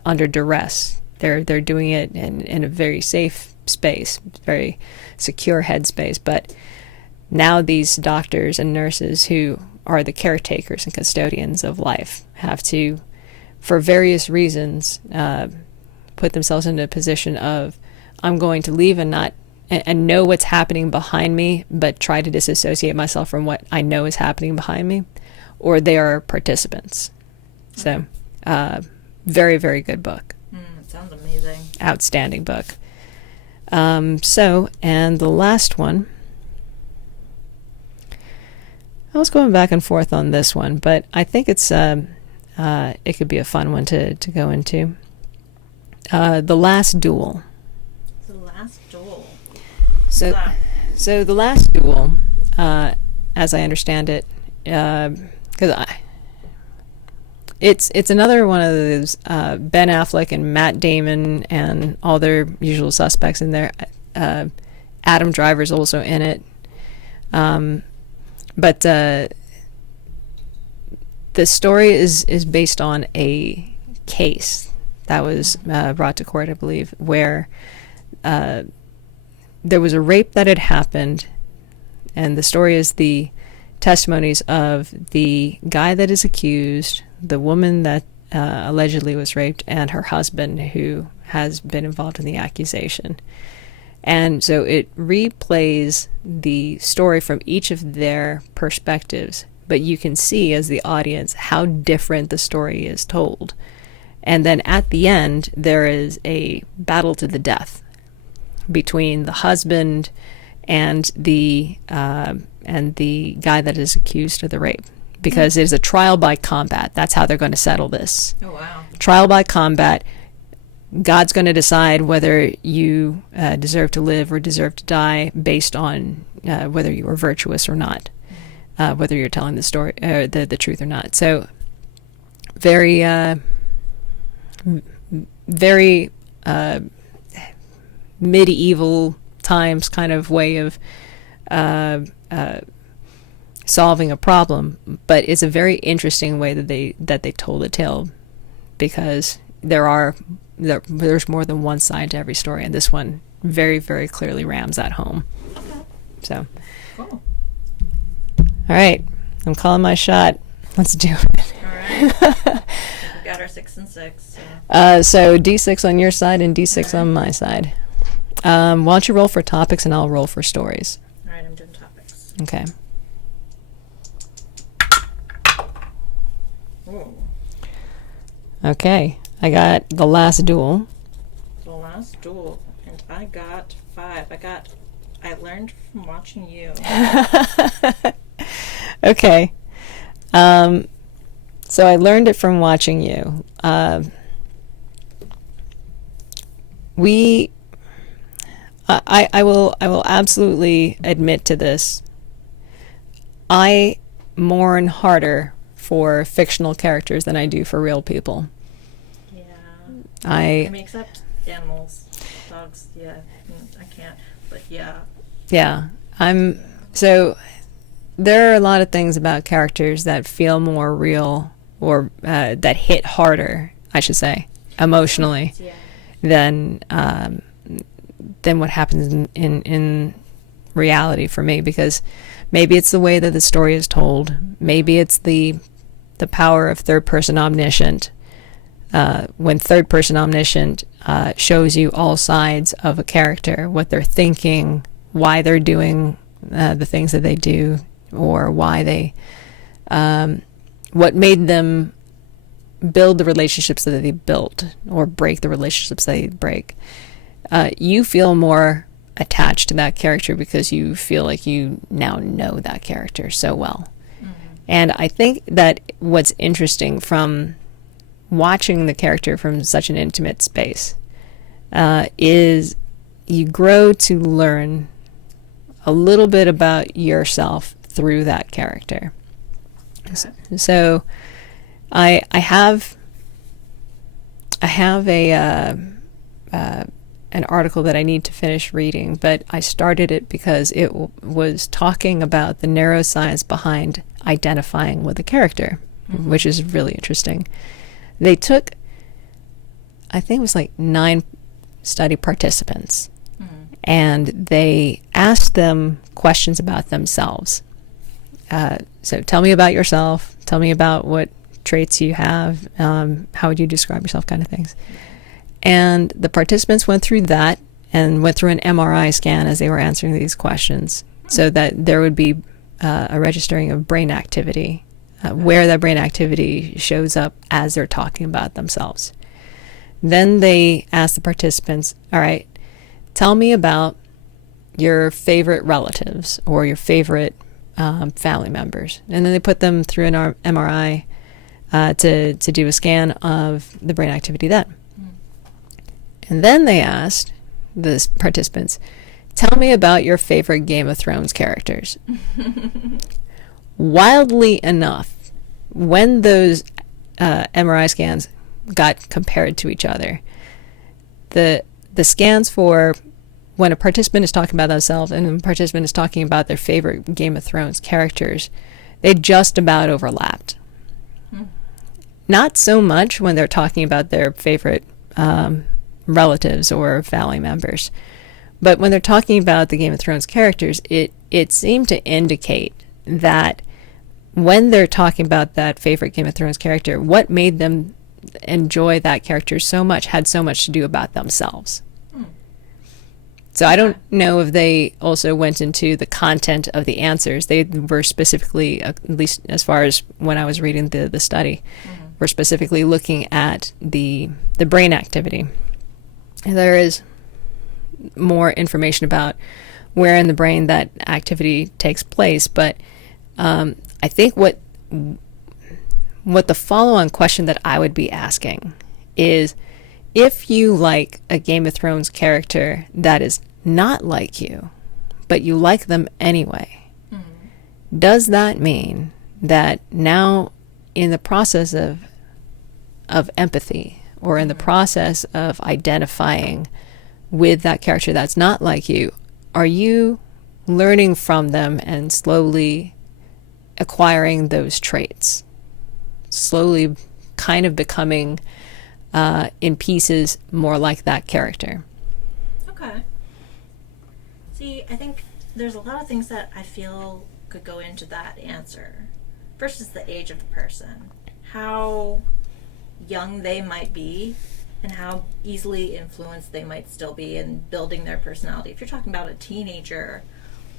under duress. They're doing it in a very safe space, very secure headspace. But now these doctors and nurses who are the caretakers and custodians of life have to, for various reasons, put themselves into a position of, I'm going to leave and know what's happening behind me, but try to disassociate myself from what I know is happening behind me, or they are participants. So, very, very good book. Sounds amazing. Outstanding book. And the last one, I was going back and forth on this one, but I think it could be a fun one to go into. The Last Duel. The Last Duel. So The Last Duel, as I understand it, because it's another one of those Ben Affleck and Matt Damon and all their usual suspects in there. Adam Driver's also in it. But the story is based on a case that was brought to court, I believe, where there was a rape that had happened, and the story is the testimonies of the guy that is accused, the woman that allegedly was raped, and her husband who has been involved in the accusation. And so it replays the story from each of their perspectives, but you can see as the audience how different the story is told. And then at the end, there is a battle to the death between the husband and the guy that is accused of the rape, because it is a trial by combat. That's how they're going to settle this. Oh, wow. Trial by combat. God's going to decide whether you deserve to live or deserve to die based on whether you are virtuous or not, whether you're telling the story, the truth or not. So, very, very medieval times kind of way of solving a problem, but it's a very interesting way that they told the tale, because there's more than one side to every story, and this one very, very clearly rams that home. So, Cool. All right, I'm calling my shot. Let's do it. All right. We got our 6 and 6. So D6 on your side and D6 on my side. Why don't you roll for topics and I'll roll for stories. All right, I'm doing topics. Okay. Ooh. Okay. I got The Last Duel. The Last Duel. And I got 5. I learned from watching you. Okay. So I learned it from watching you. I will absolutely admit to this. I mourn harder for fictional characters than I do for real people. Yeah. I mean, except animals. Dogs, yeah. I can't. But yeah. Yeah. So there are a lot of things about characters that feel more real, or that hit harder, I should say, emotionally, than what happens in reality for me, because maybe it's the way that the story is told, maybe it's the power of third person omniscient, when third person omniscient shows you all sides of a character, what they're thinking, why they're doing the things that they do, or why they, what made them build the relationships that they built or break the relationships they break. You feel more attached to that character because you feel like you now know that character so well. Mm-hmm. And I think that what's interesting from watching the character from such an intimate space is you grow to learn a little bit about yourself through that character. Okay. So I have an article that I need to finish reading, but I started it because it was talking about the neuroscience behind identifying with a character, mm-hmm. which is really interesting. They took, I think it was like 9 study participants, mm-hmm. and they asked them questions about themselves. So tell me about yourself. Tell me about what traits you have. How would you describe yourself, kind of things. And the participants went through that and went through an MRI scan as they were answering these questions, so that there would be a registering of brain activity, where that brain activity shows up as they're talking about themselves. Then they asked the participants, all right, tell me about your favorite relatives or your favorite family members. And then they put them through an MRI to do a scan of the brain activity then. And then they asked the participants, tell me about your favorite Game of Thrones characters. Wildly enough, when those MRI scans got compared to each other, the scans for when a participant is talking about themselves and a participant is talking about their favorite Game of Thrones characters, they just about overlapped. Not so much when they're talking about their favorite relatives or family members, but when they're talking about the Game of Thrones characters, it seemed to indicate that when they're talking about that favorite Game of Thrones character, what made them enjoy that character so much had so much to do about themselves. So I don't know if they also went into the content of the answers. They were specifically, at least as far as when I was reading the study, mm-hmm. were specifically looking at the brain activity. And there is more information about where in the brain that activity takes place, but I think what the follow-on question that I would be asking is, if you like a Game of Thrones character that is not like you, but you like them anyway, mm-hmm. does that mean that now in the process of empathy, or in the process of identifying with that character that's not like you, are you learning from them and slowly acquiring those traits? Slowly kind of becoming in pieces more like that character. Okay. See, I think there's a lot of things that I feel could go into that answer. First is the age of the person. How young they might be and how easily influenced they might still be in building their personality. If you're talking about a teenager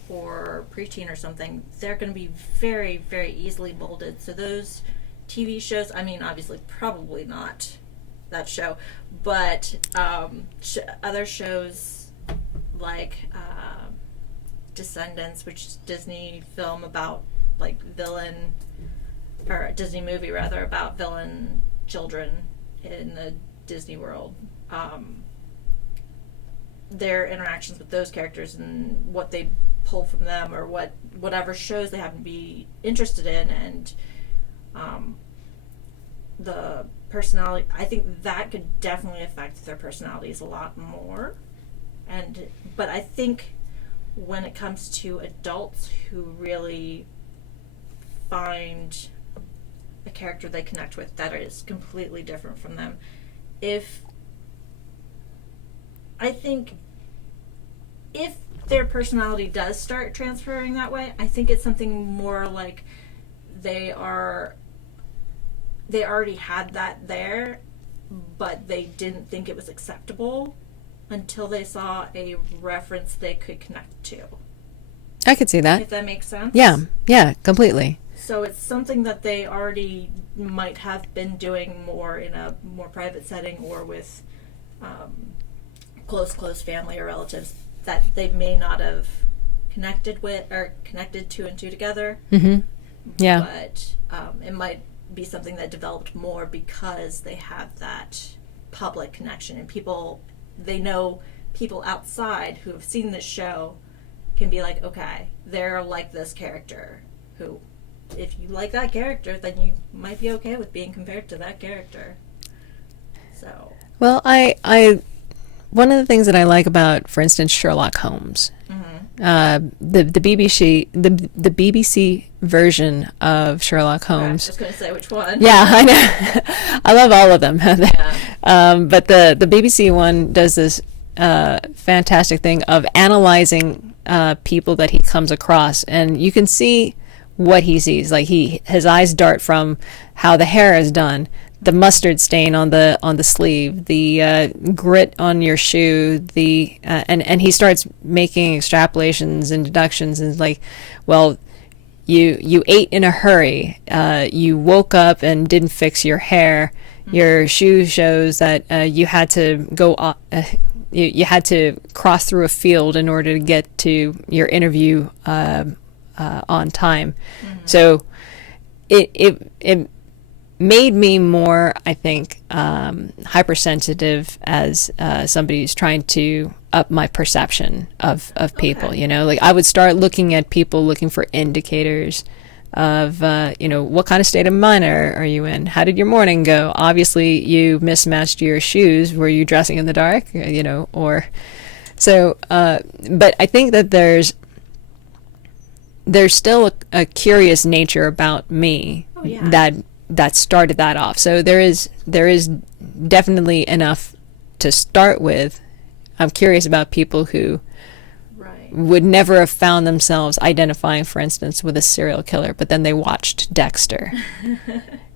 or preteen or something, they're going to be very, very easily molded. So those TV shows, I mean, obviously probably not that show, but other shows like Descendants, which is a Disney film about like villain, or a Disney movie rather, about villain children in the Disney world. Their interactions with those characters and what they pull from them, or whatever shows they happen to be interested in, and the personality, I think that could definitely affect their personalities a lot more. But I think when it comes to adults who really find a character they connect with that is completely different from them, I think if their personality does start transferring that way, I think it's something more like they already had that there, but they didn't think it was acceptable until they saw a reference they could connect to. I could see that. If that makes sense? Yeah, completely. So it's something that they already might have been doing more in a more private setting or with close family or relatives that they may not have connected with or connected two and two together. Mm-hmm. Yeah. But it might be something that developed more because they have that public connection and they know people outside who have seen this show can be like, okay, they're like this character who, if you like that character, then you might be okay with being compared to that character. So. Well, I one of the things that I like about, for instance, Sherlock Holmes, the BBC version of Sherlock Holmes. I was just going to say which one. Yeah, I know. I love all of them. But the BBC one does this fantastic thing of analyzing people that he comes across, and you can see what he sees. Like his eyes dart from how the hair is done, the mustard stain on the sleeve, the grit on your shoe, and he starts making extrapolations and deductions, and like, well, you ate in a hurry, you woke up and didn't fix your hair, your shoe shows that you had to go you had to cross through a field in order to get to your interview on time. So it made me more, I think, hypersensitive as somebody who's trying to up my perception of people. Okay. You know, like I would start looking at people, looking for indicators of what kind of state of mind are you in? How did your morning go? Obviously you mismatched your shoes. Were you dressing in the dark? Or so but I think that there's still a curious nature about me that started that off. So there is definitely enough to start with. I'm curious about people who would never have found themselves identifying, for instance, with a serial killer, but then they watched Dexter,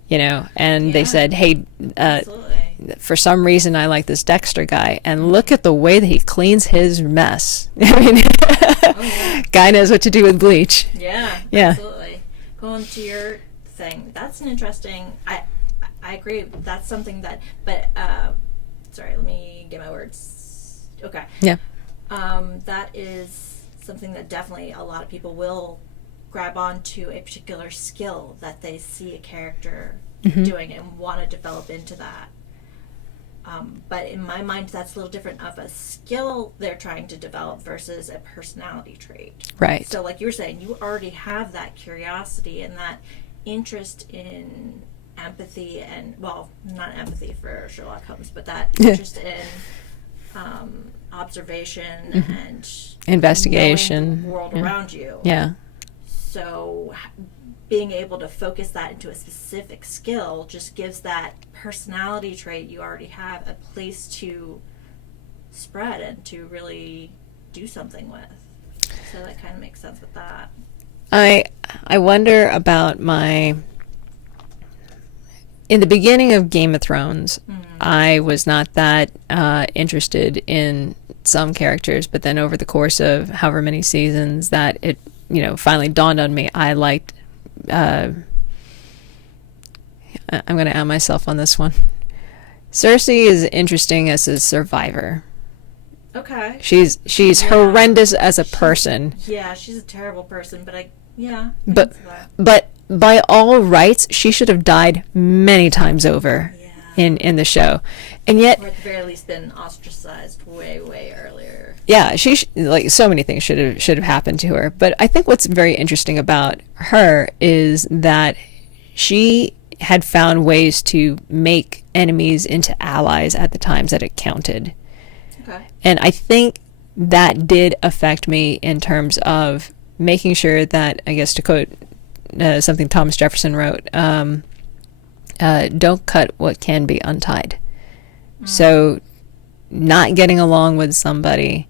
and they said, hey, for some reason I like this Dexter guy, and look at the way that he cleans his mess. I mean, guy knows what to do with bleach. Yeah, absolutely. Going to your thing, that's an interesting, I agree, that's something that, but, sorry, let me get my words. Okay. Yeah. That is something that definitely a lot of people will grab onto a particular skill that they see a character doing and want to develop into that. But in my mind, that's a little different of a skill they're trying to develop versus a personality trait. Right. So like you were saying, you already have that curiosity and that interest in empathy and, well, not empathy for Sherlock Holmes, but that interest in observation and investigation, the world around you. Yeah. So being able to focus that into a specific skill just gives that personality trait you already have a place to spread and to really do something with. So that kind of makes sense with that. I wonder about in the beginning of Game of Thrones, I was not that interested in some characters, but then over the course of however many seasons that it, finally dawned on me, I liked, I'm going to out myself on this one. Cersei is interesting as a survivor. Okay. She's horrendous as a person. Yeah, she's a terrible person, but But by all rights, she should have died many times over in the show, and yet, or at the very least, been ostracized way earlier. Yeah, like so many things should have happened to her. But I think what's very interesting about her is that she had found ways to make enemies into allies at the times that it counted. Okay. And I think that did affect me in terms of making sure that, I guess to quote something Thomas Jefferson wrote, don't cut what can be untied. So not getting along with somebody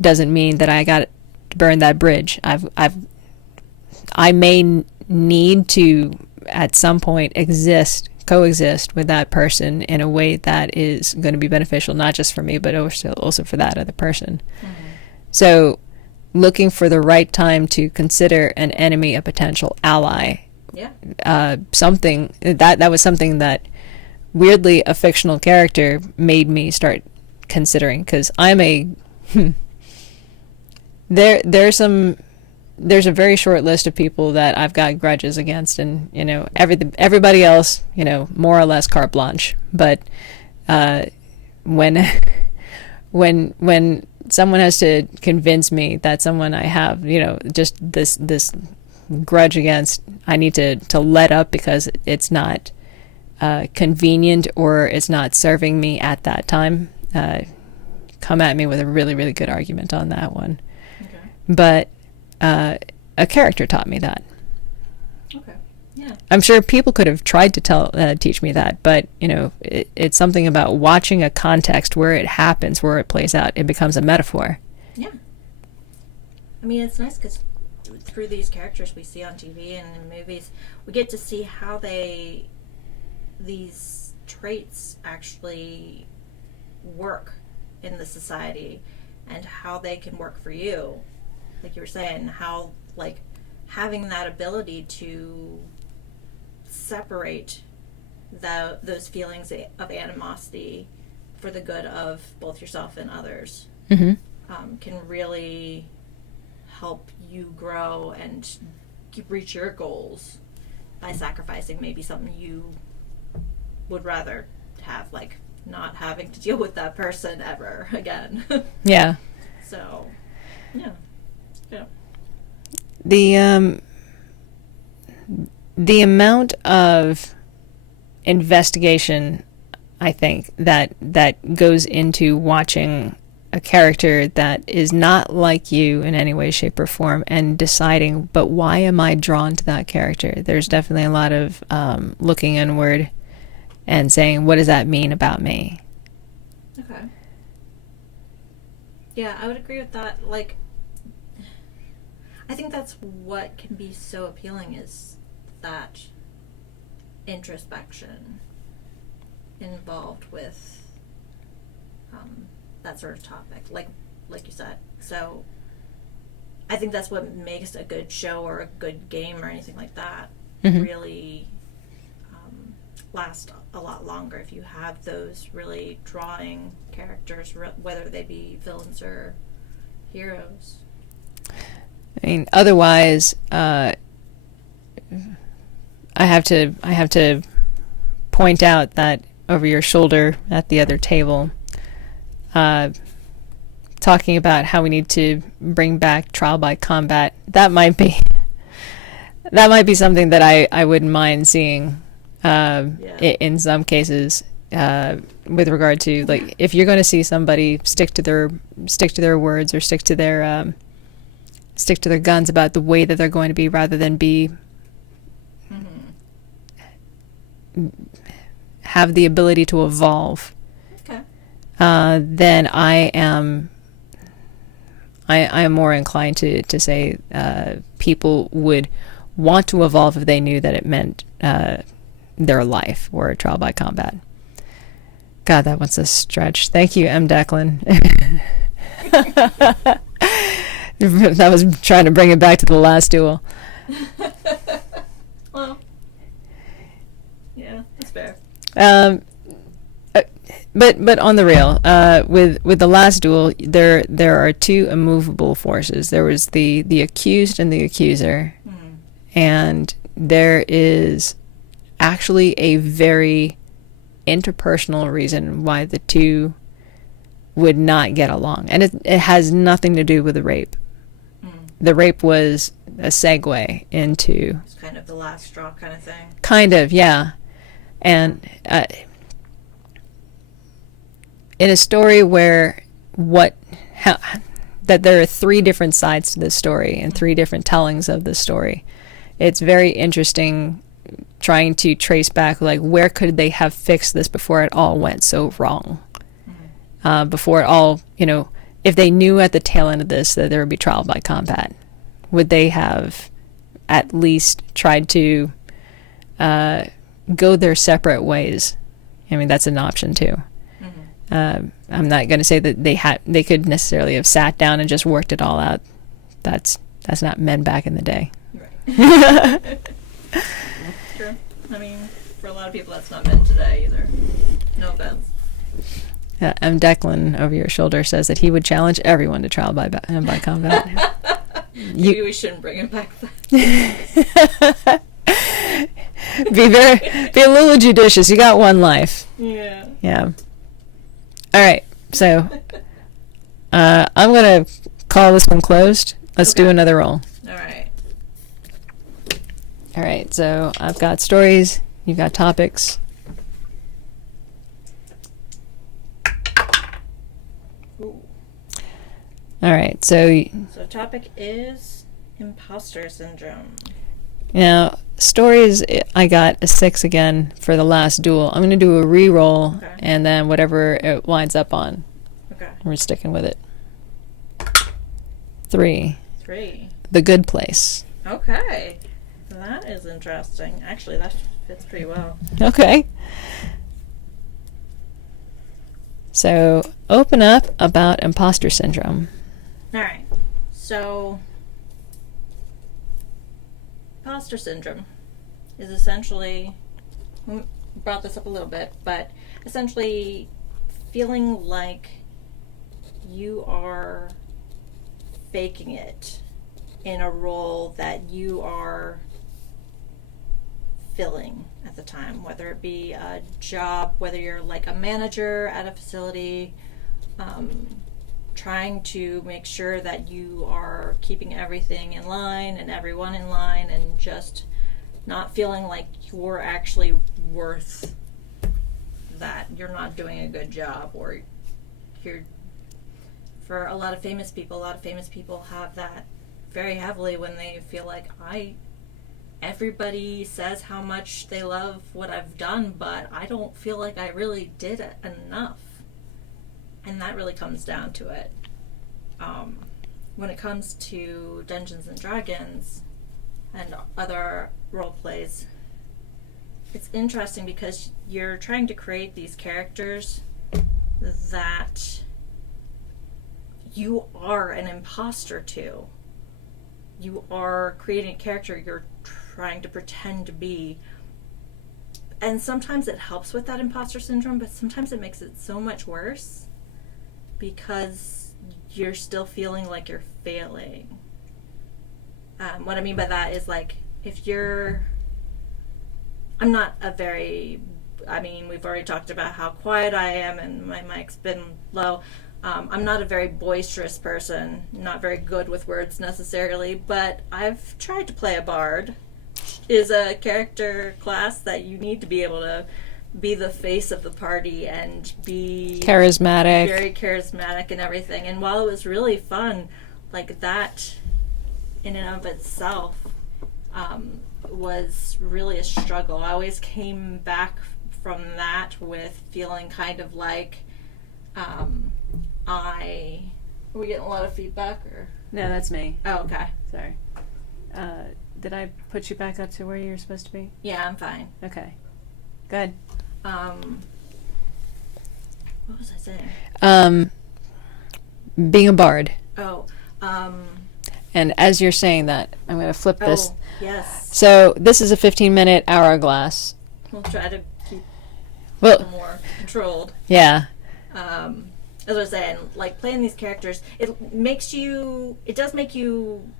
doesn't mean that I got to burn that bridge. I may need to at some point exist coexist with that person in a way that is going to be beneficial, not just for me, but also for that other person. So looking for the right time to consider an enemy a potential ally. Something that was something that weirdly a fictional character made me start considering, because I'm a there's a very short list of people that I've got grudges against, and everybody else, more or less carte blanche. But when when someone has to convince me that someone I have, just this grudge against, I need to let up because it's not convenient or it's not serving me at that time, come at me with a really, really good argument on that one. Okay. But a character taught me that. Okay. Yeah. I'm sure people could have tried to teach me that, but it's something about watching a context where it happens, where it plays out. It becomes a metaphor. Yeah. I mean, it's nice because through these characters we see on TV and in movies, we get to see how these traits actually work in the society and how they can work for you. Like you were saying, how having that ability to separate those feelings of animosity for the good of both yourself and others can really help you grow and reach your goals by sacrificing maybe something you would rather have, like not having to deal with that person ever again. Yeah. So, yeah. The amount of investigation, I think, that goes into watching a character that is not like you in any way, shape, or form, and deciding, but why am I drawn to that character? There's definitely a lot of looking inward and saying, what does that mean about me? Okay. Yeah, I would agree with that. I think that's what can be so appealing, is that introspection involved with that sort of topic, like you said. So I think that's what makes a good show or a good game or anything like that really last a lot longer, if you have those really drawing characters, whether they be villains or heroes. I mean, otherwise, I have to point out that over your shoulder at the other table, talking about how we need to bring back trial by combat. That might be something that I wouldn't mind seeing in some cases, with regard to, like, if you're going to see somebody stick to their words or stick to their guns about the way that they're going to be, rather than be have the ability to evolve. Okay. Then I am more inclined to say people would want to evolve if they knew that it meant their life or a trial by combat. God, that one's a stretch. Thank you, M. Declan. That was trying to bring it back to the Last Duel. Well, yeah, that's fair. But on the real, with the Last Duel, there are two immovable forces. There was the accused and the accuser, and there is actually a very interpersonal reason why the two would not get along, and it has nothing to do with the rape. The rape was a segue into, It's kind of the last straw kind of thing. kind of, yeah. And in a story where that there are three different sides to this story and three different tellings of this story, it's very interesting trying to trace back, like, where could they have fixed this before it all went so wrong? Before it all, if they knew at the tail end of this that there would be trial by combat, would they have at least tried to go their separate ways. I mean, that's an option too. I'm not going to say that they could necessarily have sat down and just worked it all out. That's not men back in the day. Right. True. I mean, for a lot of people, that's not men today either. No offense. Declan over your shoulder says that he would challenge everyone to trial by combat. Maybe we shouldn't bring him back. Be a little judicious. You got one life. Yeah. Yeah. All right. So I'm gonna call this one closed. Let's do another roll. All right. All right. So I've got stories. You've got topics. Ooh. All right. So topic is imposter syndrome. now stories. I got a 6 again for the Last Duel. I'm gonna do a re-roll, and then whatever it winds up on. Okay. We're sticking with it. 3. The Good Place. Okay. That is interesting. Actually, that fits pretty well. Okay. So, open up about imposter syndrome. All right. So, imposter syndrome is essentially, we brought this up a little bit, but essentially feeling like you are faking it in a role that you are filling at the time, whether it be a job, whether you're like a manager at a facility, trying to make sure that you are keeping everything in line and everyone in line, and just not feeling like you're actually worth that. You're not doing a good job, or you're, for a lot of famous people have that very heavily when they feel like, everybody says how much they love what I've done, but I don't feel like I really did it enough. And that really comes down to it. When it comes to Dungeons and Dragons and other role plays, it's interesting because you're trying to create these characters that you are an imposter to. You are creating a character you're trying to pretend to be. And sometimes it helps with that imposter syndrome, but sometimes it makes it so much worse because you're still feeling like you're failing. What I mean by that is, like, if you're... I'm not a very... I mean, we've already talked about how quiet I am and my mic's been low. I'm not a very boisterous person, not very good with words necessarily, but I've tried to play a bard. Is a character class that you need to be able to be the face of the party and be charismatic, very charismatic and everything. And while it was really fun, like, that in and of itself was really a struggle. I always came back from that with feeling kind of like are we getting a lot of feedback, or? No, that's me. Oh, okay. Sorry. Did I put you back up to where you're supposed to be? Yeah, I'm fine. Okay. Good. What was I saying? Being a bard. Oh, And as you're saying that, I'm going to flip this. Oh, yes. So this is a 15-minute hourglass. We'll try to keep Well, more controlled. yeah. As I was saying, like, playing these characters, it does make you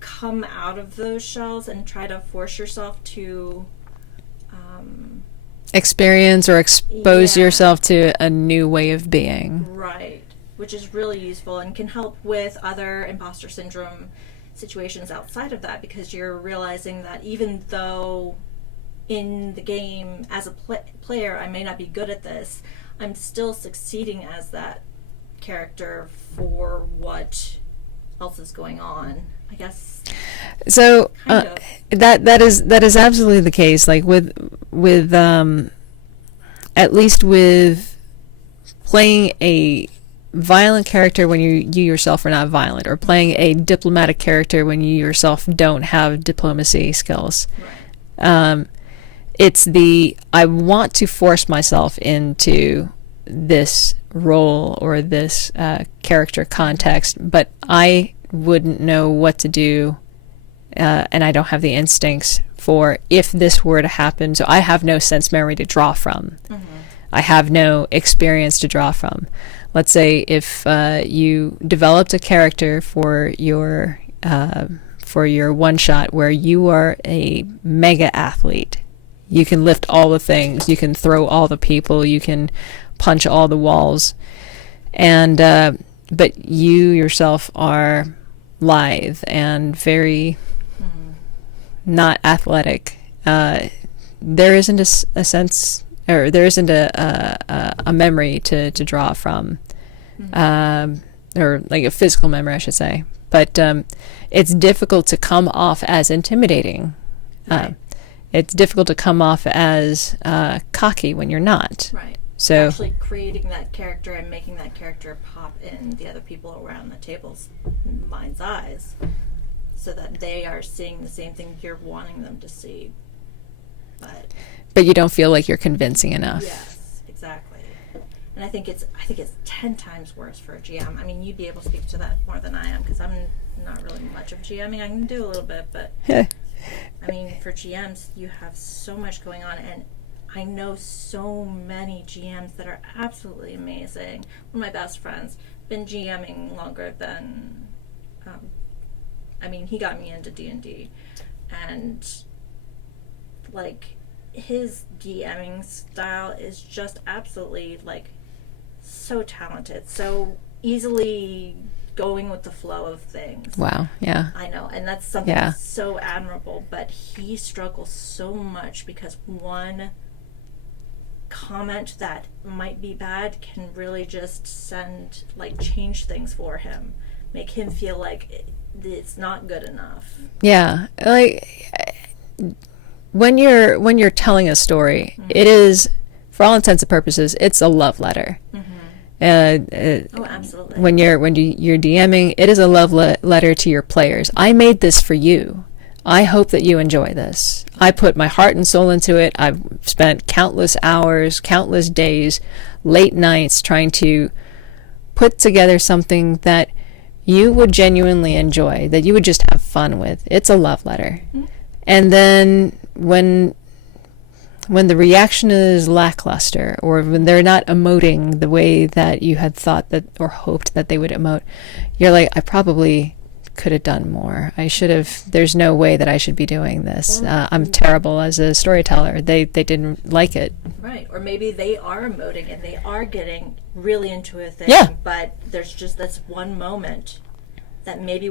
come out of those shells and try to force yourself to Experience or expose yourself to a new way of being. Right. Which is really useful and can help with other imposter syndrome situations outside of that, because you're realizing that even though in the game as a player I may not be good at this, I'm still succeeding as that character for what else is going on, I guess. So Kind of. that is absolutely the case. Like with at least with playing a violent character when you yourself are not violent, or playing a diplomatic character when you yourself don't have diplomacy skills. Right. it's I want to force myself into this role or this character context, but I wouldn't know what to do, and I don't have the instincts for if this were to happen. So I have no sense memory to draw from. I have no experience to draw from. Let's say if you developed a character for your one shot where you are a mega athlete. You can lift all the things. You can throw all the people. You can punch all the walls. And but you yourself are lithe and very not athletic. There isn't a sense, or there isn't a memory to draw from, or like a physical memory, I should say. But it's difficult to come off as intimidating. Right. It's difficult to come off as cocky when you're not. Right. So actually creating that character and making that character pop in the other people around the table's mind's eyes, so that they are seeing the same thing you're wanting them to see. But you don't feel like you're convincing enough. Yes, exactly. And I think it's 10 times worse for a GM. I mean, you'd be able to speak to that more than I am, because I'm not really much of GMing. I can do a little bit, but I mean, for GMs, you have so much going on, and I know so many GMs that are absolutely amazing. One of my best friends, been GMing longer than, I mean, he got me into D&D, and like, his DMing style is just absolutely, like, so talented, so easily going with the flow of things. Wow, yeah. I know, and that's something so admirable, but he struggles so much because one comment that might be bad can really just change things for him, make him feel like it's not good enough. Yeah, like when you're telling a story, it is, for all intents and purposes, it's a love letter. Oh, absolutely. When you're DMing, it is a love letter to your players. I made this for you. I hope that you enjoy this. I put my heart and soul into it. I've spent countless hours, countless days, late nights trying to put together something that you would genuinely enjoy, that you would just have fun with. It's a love letter. And then when the reaction is lackluster, or when they're not emoting the way that you had thought that or hoped that they would emote, you're like, I probably could have done more. I should have. There's no way that I should be doing this. I'm terrible as a storyteller. They didn't like it. Right. Or maybe they are emoting and they are getting really into a thing. Yeah. But there's just this one moment that maybe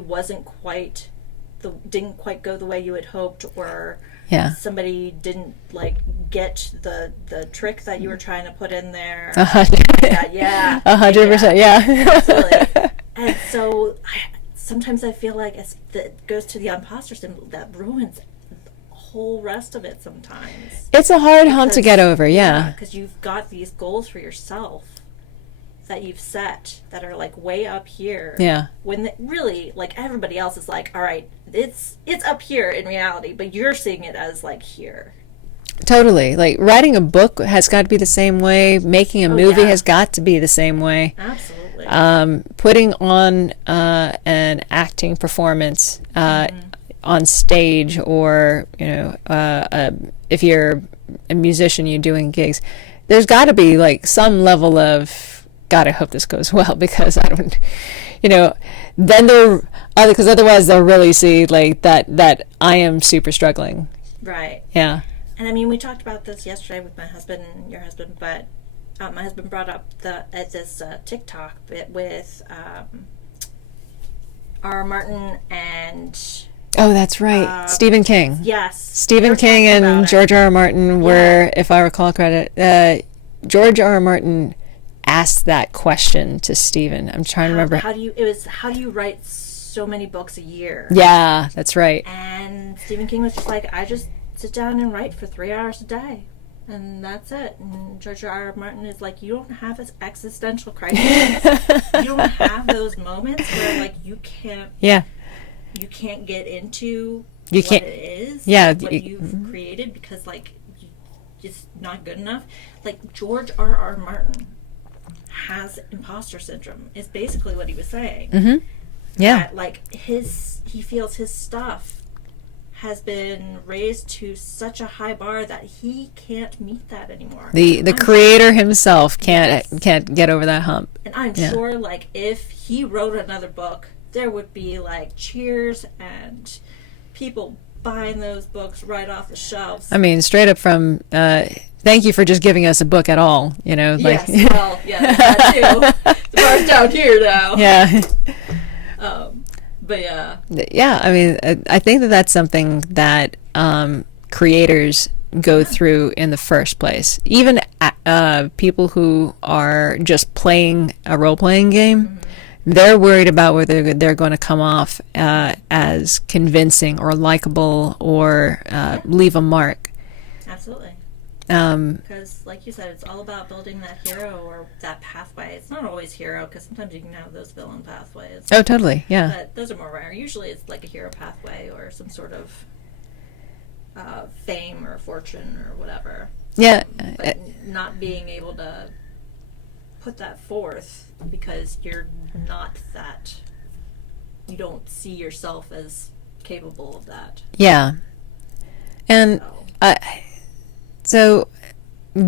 didn't quite go the way you had hoped, or somebody didn't get the trick that you were trying to put in there. 100%. Yeah. 100%. Yeah. Absolutely. And so sometimes I feel like it goes to the imposter syndrome that ruins the whole rest of it sometimes. It's a hard hump to get over, yeah. Because you've got these goals for yourself that you've set that are like way up here. Yeah. When really, like, everybody else is like, all right, it's up here in reality, but you're seeing it as like here. Totally. Like, writing a book has got to be the same way. Making a movie has got to be the same way. Absolutely. Putting on an acting performance on stage, or if you're a musician, you're doing gigs, there's got to be like some level of, God, I hope this goes well, because I don't, then because otherwise they'll really see like that I am super struggling. Right. Yeah. And I mean, we talked about this yesterday with my husband and your husband, but my husband brought up this TikTok bit with R. Martin and... Oh, that's right. Stephen King. Yes. Stephen King and George R. R. Martin were, if I recall correctly, George R. R. Martin asked that question to Stephen. I'm trying to remember. How do you write so many books a year? Yeah, that's right. And Stephen King was just like, I just sit down and write for 3 hours a day, and that's it. And George R. R. Martin is like, you don't have this existential crisis. You don't have those moments where like you can't get into what it is, what you've created, because like not good enough. Like George R.R. Martin has imposter syndrome. Is basically what he was saying. Mm-hmm. Yeah. That, like he feels his stuff has been raised to such a high bar that he can't meet that anymore. The creator himself can't get over that hump. And I'm sure, like, if he wrote another book, there would be like cheers and people buying those books right off the shelves. I mean, straight up from thank you for just giving us a book at all. You know, like Yes, well, yeah, that too. The bar's down here now. Yeah. But yeah. Yeah, I mean, I think that that's something that creators go through in the first place. Even people who are just playing a role-playing game, they're worried about whether they're going to come off as convincing or likable or leave a mark. Absolutely. Because, like you said, it's all about building that hero or that pathway. It's not always hero, because sometimes you can have those villain pathways. Oh, totally, yeah. But those are more rare. Usually it's like a hero pathway or some sort of fame or fortune or whatever. Yeah. But not being able to put that forth because you're not that. You don't see yourself as capable of that. Yeah. And so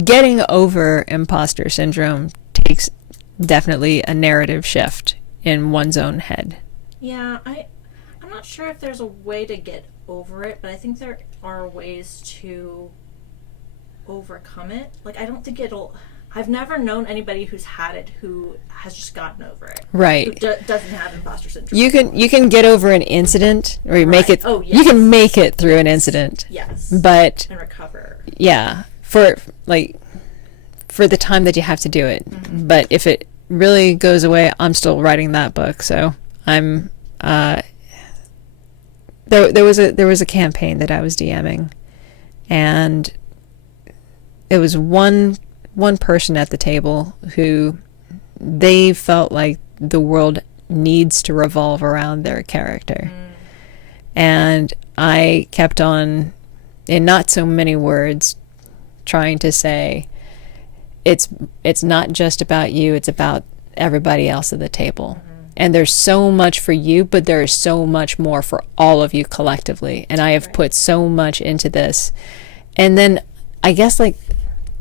getting over imposter syndrome takes definitely a narrative shift in one's own head. Yeah, I'm not sure if there's a way to get over it, but I think there are ways to overcome it. Like, I don't think I've never known anybody who's had it who has just gotten over it. Right. Who doesn't have imposter syndrome. You can get over an incident, or you make it. Oh, yes. You can make it through an incident. Yes. But and recover. Yeah, for the time that you have to do it. Mm-hmm. But if it really goes away, I'm still writing that book. So I'm. There was a campaign that I was DMing, and it was one person at the table who they felt like the world needs to revolve around their character. And I kept on, in not so many words, trying to say it's not just about you, it's about everybody else at the table. And there's so much for you, but there is so much more for all of you collectively. And I have put so much into this. And then I guess, like,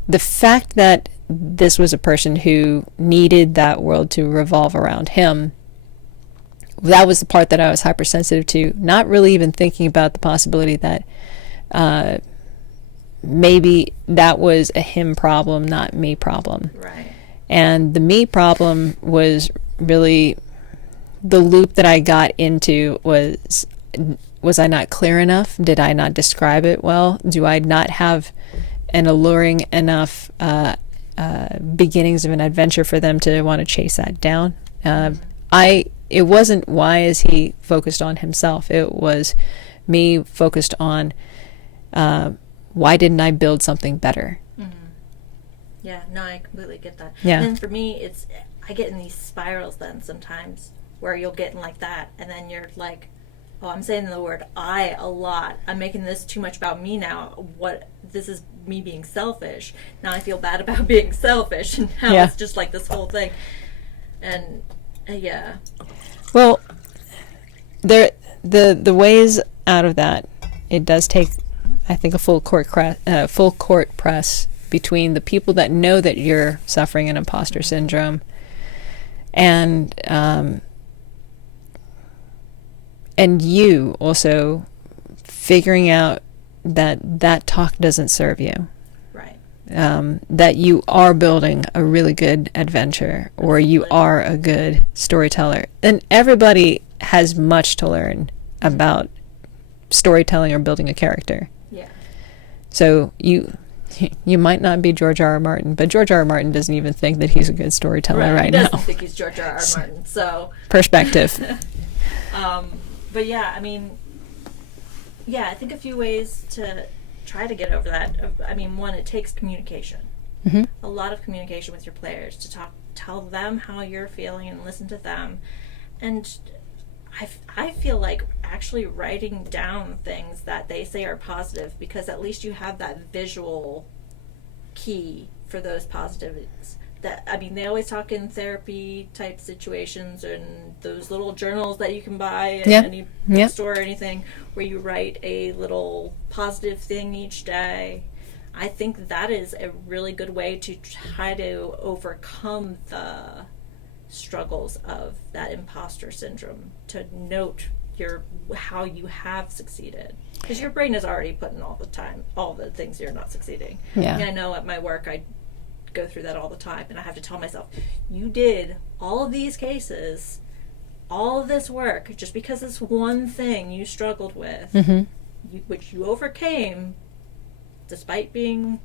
the fact that this was a person who needed that world to revolve around him, that was the part that I was hypersensitive to, not really even thinking about the possibility that maybe that was a him problem, not me problem. Right. And the me problem was really the loop that I got into was I not clear enough? Did I not describe it well? Do I not have an alluring enough beginnings of an adventure for them to want to chase that down? It wasn't why is he focused on himself. It was me focused on why didn't I build something better? Mm-hmm. Yeah, no, I completely get that. Yeah. And for me, I get in these spirals then sometimes where you'll get in like that, and then you're like, oh, I'm saying the word I a lot. I'm making this too much about me now. This is me being selfish. Now I feel bad about being selfish, and now it's just like this whole thing. And yeah. Well, the ways out of that, it does take, I think, a full court press between the people that know that you're suffering an imposter syndrome and you also figuring out that talk doesn't serve you. Right. That you are building a really good adventure, or you are a good storyteller. And everybody has much to learn about storytelling or building a character. Yeah. So you might not be George R.R. Martin, but George R.R. Martin doesn't even think that he's a good storyteller right now. He doesn't think he's George R.R. Martin, so... Perspective. But yeah, I mean... Yeah, I think a few ways to try to get over that. I mean, one, it takes communication. Mm-hmm. A lot of communication with your players to tell them how you're feeling and listen to them. And I feel like actually writing down things that they say are positive, because at least you have that visual key for those positivities. That, I mean, they always talk in therapy type situations and those little journals that you can buy at any bookstore or anything, where you write a little positive thing each day. I think that is a really good way to try to overcome the struggles of that imposter syndrome, to note how you have succeeded, because your brain is already putting all the things you're not succeeding. Yeah. And I know at my work I go through that all the time, and I have to tell myself, you did all of these cases, all of this work, just because it's one thing you struggled with, which you overcame despite being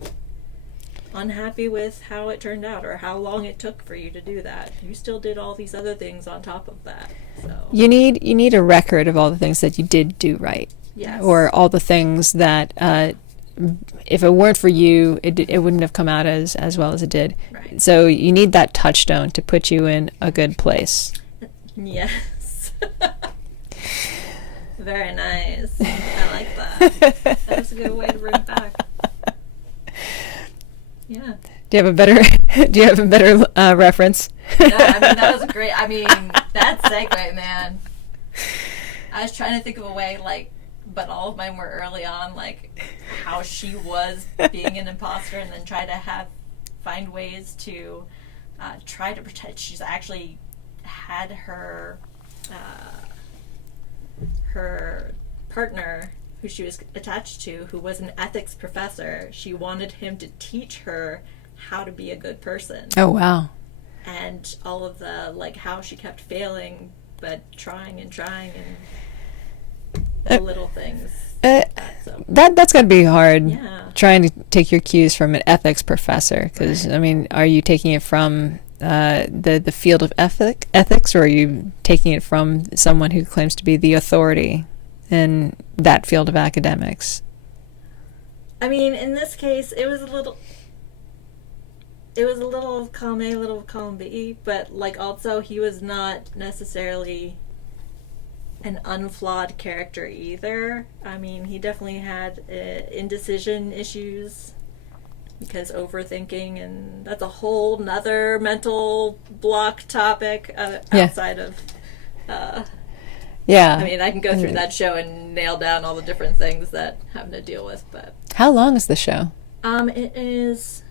unhappy with how it turned out or how long it took for you to do that. You still did all these other things on top of that. So You need a record of all the things that you did do right. yes. Or all the things that if it weren't for you, it wouldn't have come out as well as it did. Right. So you need that touchstone to put you in a good place. Yes. Very nice. I like that. That was a good way to bring it back. Yeah. Do you have a better reference? Yeah, I mean, that was a great, that segue, man. I was trying to think of a way, like, but all of mine were early on, like, how she was being an imposter, and then try to find ways to try to pretend. She's actually had her partner, who she was attached to, who was an ethics professor. She wanted him to teach her how to be a good person. Oh, wow. And all of the, like, how she kept failing, but trying and the little things. So. That's got to be hard. Yeah. Trying to take your cues from an ethics professor, because I mean, are you taking it from the field of ethics, or are you taking it from someone who claims to be the authority in that field of academics? I mean, in this case, it was a little of column A, a little of column B, but, like, also he was not necessarily an unflawed character either. I mean, he definitely had indecision issues, because overthinking, and that's a whole nother mental block topic outside of yeah. I mean, I can go through that show and nail down all the different things that having to deal with, but How long is the show? it is,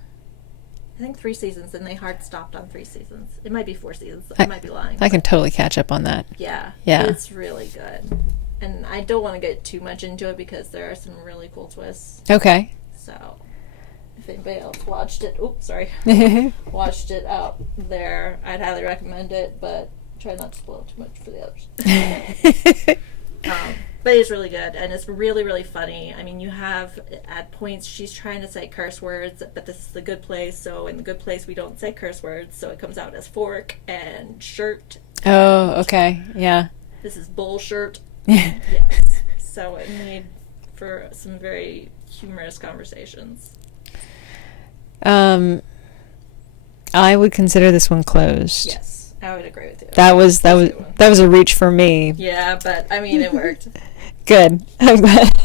I think, 3 seasons, and they hard stopped on 3 seasons. It might be 4 seasons. I might be lying. I can totally catch up on that. Yeah. Yeah. It's really good. And I don't want to get too much into it, because there are some really cool twists. Okay. So, if anybody else watched it, watched it out there, I'd highly recommend it, but try not to spoil too much for the others. But it's really good, and it's really, really funny. I mean, you have, at points, she's trying to say curse words, but this is the good place, so in the good place we don't say curse words, so it comes out as fork and shirt. Oh, okay. Yeah. This is bullshirt. Yes. So it made for some very humorous conversations. I would consider this one closed. Yes, I would agree with you. That was a reach for me. Yeah, but I mean, it worked. Good. I'm glad,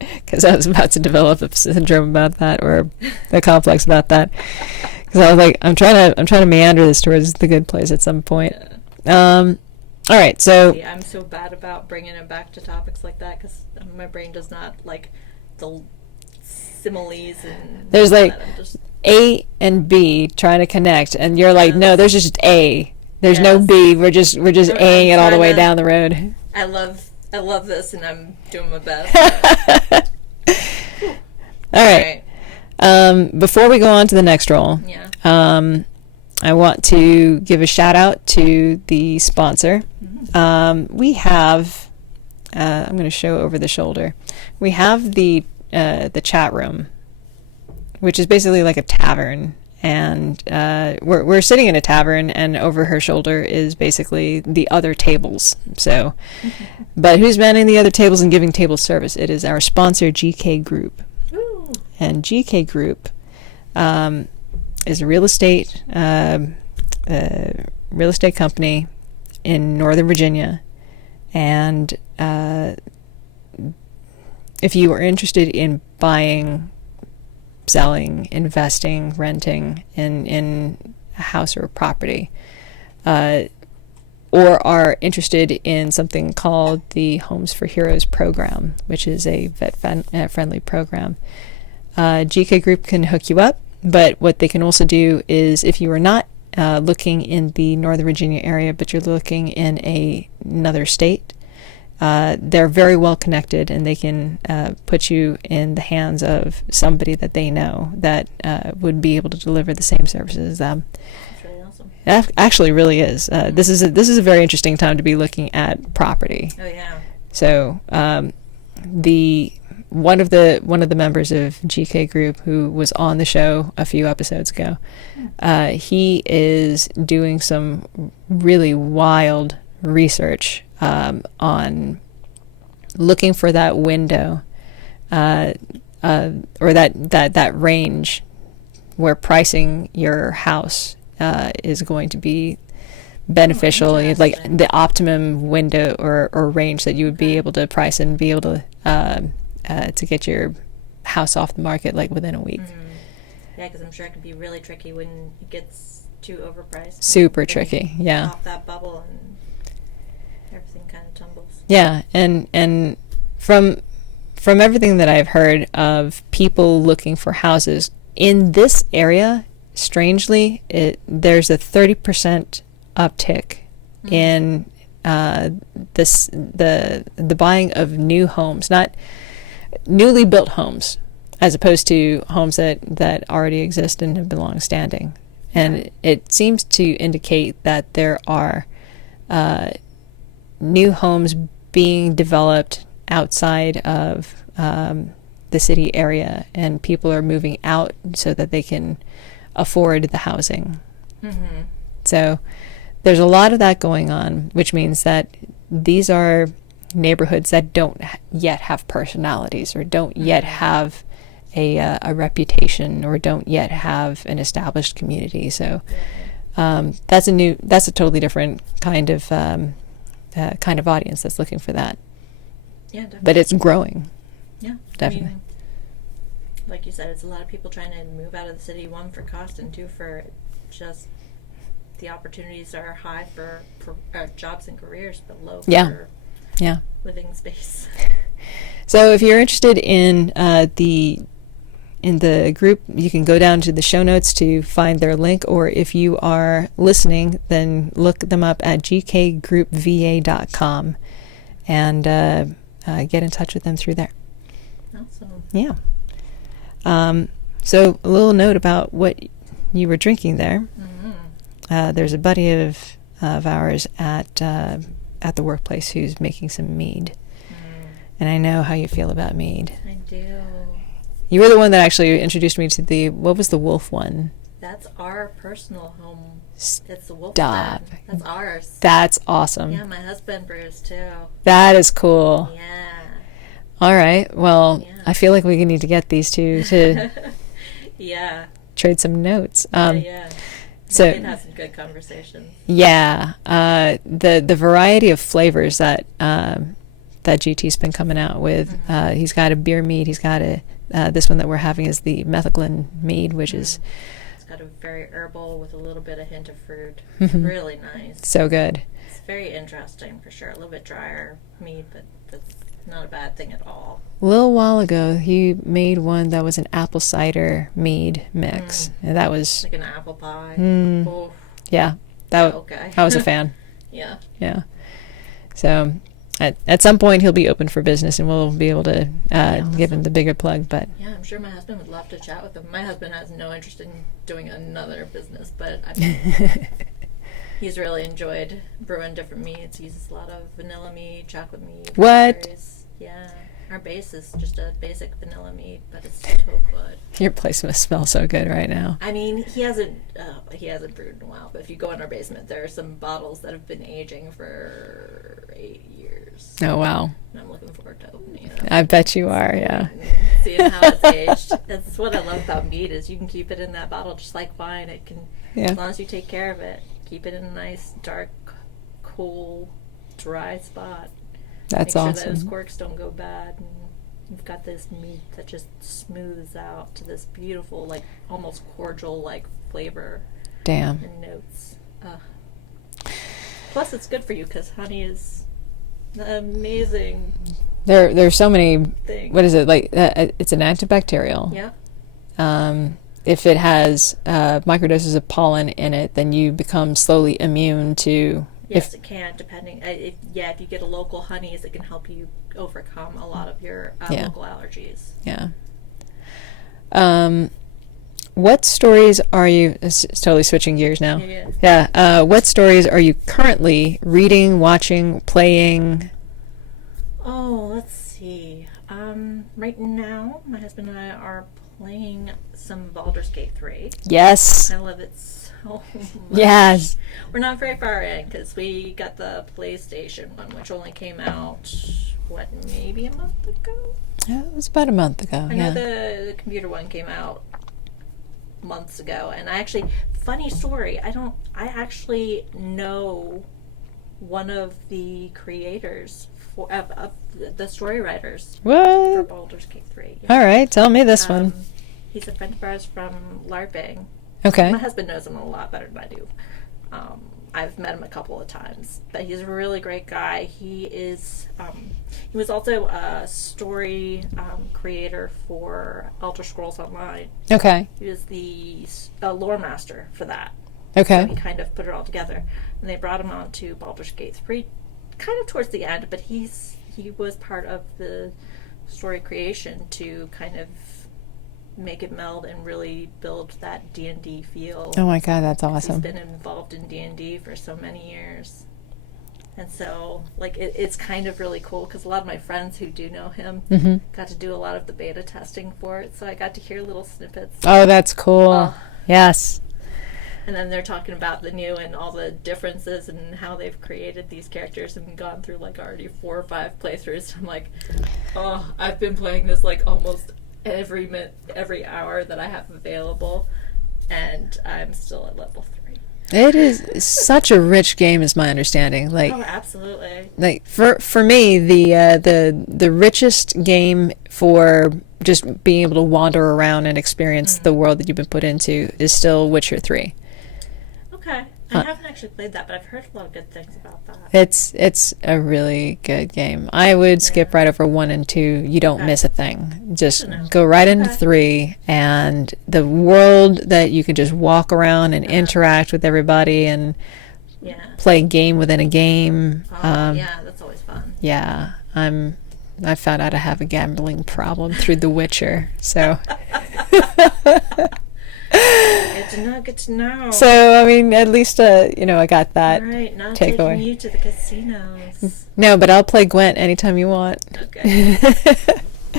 because I was about to develop a syndrome about that, or a complex about that. Because I was like, I'm trying to meander this towards the good place at some point. Yeah. All right. So See, I'm so bad about bringing it back to topics like that, because my brain does not like the similes and. There's like I'm just, A and B trying to connect, and you're like, no, there's just A. There's no Yes. B. We're just Aing it all the way down the road. I love this, and I'm doing my best. All right. Before we go on to the next roll, Yeah. I want to give a shout out to the sponsor. We have, I'm going to show over the shoulder. We have the chat room, which is basically like a tavern, and we're sitting in a tavern, and over her shoulder is basically the other tables. So, but who's manning the other tables and giving table service? It is our sponsor, GK Group. Ooh. And GK Group is a real estate company in Northern Virginia, and if you are interested in buying selling, investing, renting in a house or a property, or are interested in something called the Homes for Heroes program, which is a vet-friendly program. GK Group can hook you up, but what they can also do is, if you are not looking in the Northern Virginia area, but you're looking in another state, they're very well connected, and they can put you in the hands of somebody that they know that would be able to deliver the same services as them. That's really awesome. It actually really is. This is a very interesting time to be looking at property. Oh yeah. So one of the members of GK Group, who was on the show a few episodes ago, he is doing some really wild research on looking for that window, or that range where pricing your house is going to be beneficial, like the optimum window or range that you would be able to price and be able to get your house off the market like within a week. Yeah, because I'm sure it can be really tricky when it gets too overpriced. Super tricky, yeah. Pop that bubble and everything kind of tumbles. Yeah, and from everything that I've heard of people looking for houses in this area, strangely, there's a 30% uptick in the buying of new homes, not newly built homes, as opposed to homes that already exist and have been long standing. And it seems to indicate that there are new homes being developed outside of the city area, and people are moving out so that they can afford the housing. So there's a lot of that going on, which means that these are neighborhoods that don't yet have personalities, or don't yet have a reputation, or don't yet have an established community. So that's a totally different kind of audience that's looking for that. Yeah, definitely. But it's growing. Yeah, definitely. I mean, like you said, it's a lot of people trying to move out of the city, one for cost and two for just the opportunities are high for jobs and careers, but low for living space. So if you're interested in the group, you can go down to the show notes to find their link, or if you are listening, then look them up at gkgroupva.com and get in touch with them through there. Awesome. Yeah. So a little note about what you were drinking there. There's a buddy of ours at the workplace who's making some mead. And I know how you feel about mead. I do. You were the one that actually introduced me to what was the wolf one? That's our personal home. It's the wolf. Stop. Den. That's ours. That's awesome. Yeah, my husband brews too. That is cool. Yeah. All right. Well, I feel like we need to get these two to trade some notes. So we can have some good conversations. Yeah. The variety of flavors that GT's been coming out with. He's got a beer mead. He's got this one that we're having is the methylene mead, which is... It's got a very herbal with a little bit of hint of fruit. It's really nice. So good. It's very interesting for sure. A little bit drier mead, but that's not a bad thing at all. A little while ago, he made one that was an apple cider mead mix. And that was... Like an apple pie. Oh. Yeah. I was a fan. Yeah. Yeah. So... At some point, he'll be open for business, and we'll be able to give him the bigger plug. But yeah, I'm sure my husband would love to chat with him. My husband has no interest in doing another business, but I mean, he's really enjoyed brewing different meads. He uses a lot of vanilla mead, chocolate mead. What? Berries. Yeah, our base is just a basic vanilla mead, but it's so good. Your place must smell so good right now. I mean, he hasn't brewed in a while, but if you go in our basement, there are some bottles that have been aging for 8 years. Oh, wow. And I'm looking forward to opening it up. I bet you are, yeah. Seeing how it's aged. That's what I love about mead is you can keep it in that bottle just like wine. It can, as long as you take care of it, keep it in a nice, dark, cool, dry spot. That's Make sure awesome. those corks don't go bad. And you've got this meat that just smooths out to this beautiful, like almost cordial, like flavor Damn. and notes. Plus, it's good for you because honey is amazing. There's so many. Thing. What is it like? It's an antibacterial. Yeah. If it has microdoses of pollen in it, then you become slowly immune to. Yes, it can. Depending, if you get a local honeys, it can help you overcome a lot of your local allergies. Yeah. What stories are you? It's totally switching gears now. Yeah. What stories are you currently reading, watching, playing? Oh, let's see. Right now, my husband and I are playing some Baldur's Gate 3. Yes. I love it so much. Yes. We're not very far in because we got the PlayStation one, which only came out, maybe a month ago? Yeah, it was about a month ago. I know the computer one came out months ago, and funny story, I actually know one of the creators of the story writers for What? Baldur's Gate 3. Yeah. All right, tell me this one. He's a friend of ours from LARPing. Okay. My husband knows him a lot better than I do. I've met him a couple of times, but he's a really great guy. He was also a story creator for Elder Scrolls Online. Okay. He was the lore master for that. Okay. So he kind of put it all together, and they brought him on to Baldur's Gate 3 kind of towards the end, but he was part of the story creation to kind of make it meld and really build that D&D feel. Oh my God, that's awesome. He's been involved in D&D for so many years. And so, like, it's kind of really cool because a lot of my friends who do know him got to do a lot of the beta testing for it, so I got to hear little snippets. Oh, that's cool. Yes. And then they're talking about the new and all the differences and how they've created these characters and gone through, like, already 4 or 5 playthroughs. I'm like, oh, I've been playing this, like, almost every hour that I have available, and I'm still at level 3. It is such a rich game, is my understanding. Like, oh, absolutely. Like for me, the richest game for just being able to wander around and experience the world that you've been put into is still Witcher 3. Okay. I haven't actually played that, but I've heard a lot of good things about that. It's a really good game. I would skip right over 1 and 2. You don't miss a thing. Just go right into 3, and the world that you can just walk around and interact with everybody and play a game within a game. Yeah, that's always fun. Yeah, I found out I have a gambling problem through The Witcher, so. Good to know. So, I mean, at least, I got that right, not takeaway. Taking you to the casinos. No, but I'll play Gwent anytime you want. Okay. A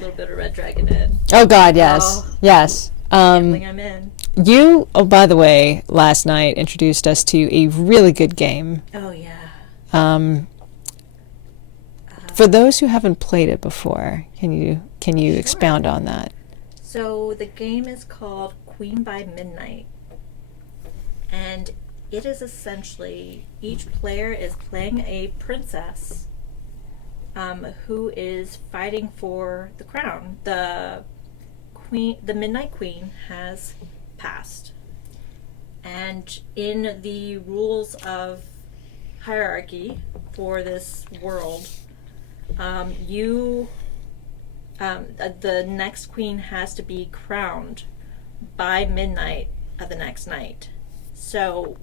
little bit of Red Dragon in. Oh, God, yes. Yes. Gambling, I'm in. You, by the way, last night introduced us to a really good game. Oh, yeah. For those who haven't played it before, can you expound on that? So the game is called Queen by Midnight, and it is essentially each player is playing a princess who is fighting for the crown. The Midnight Queen has passed, and in the rules of hierarchy for this world, the next queen has to be crowned by midnight of the next night. So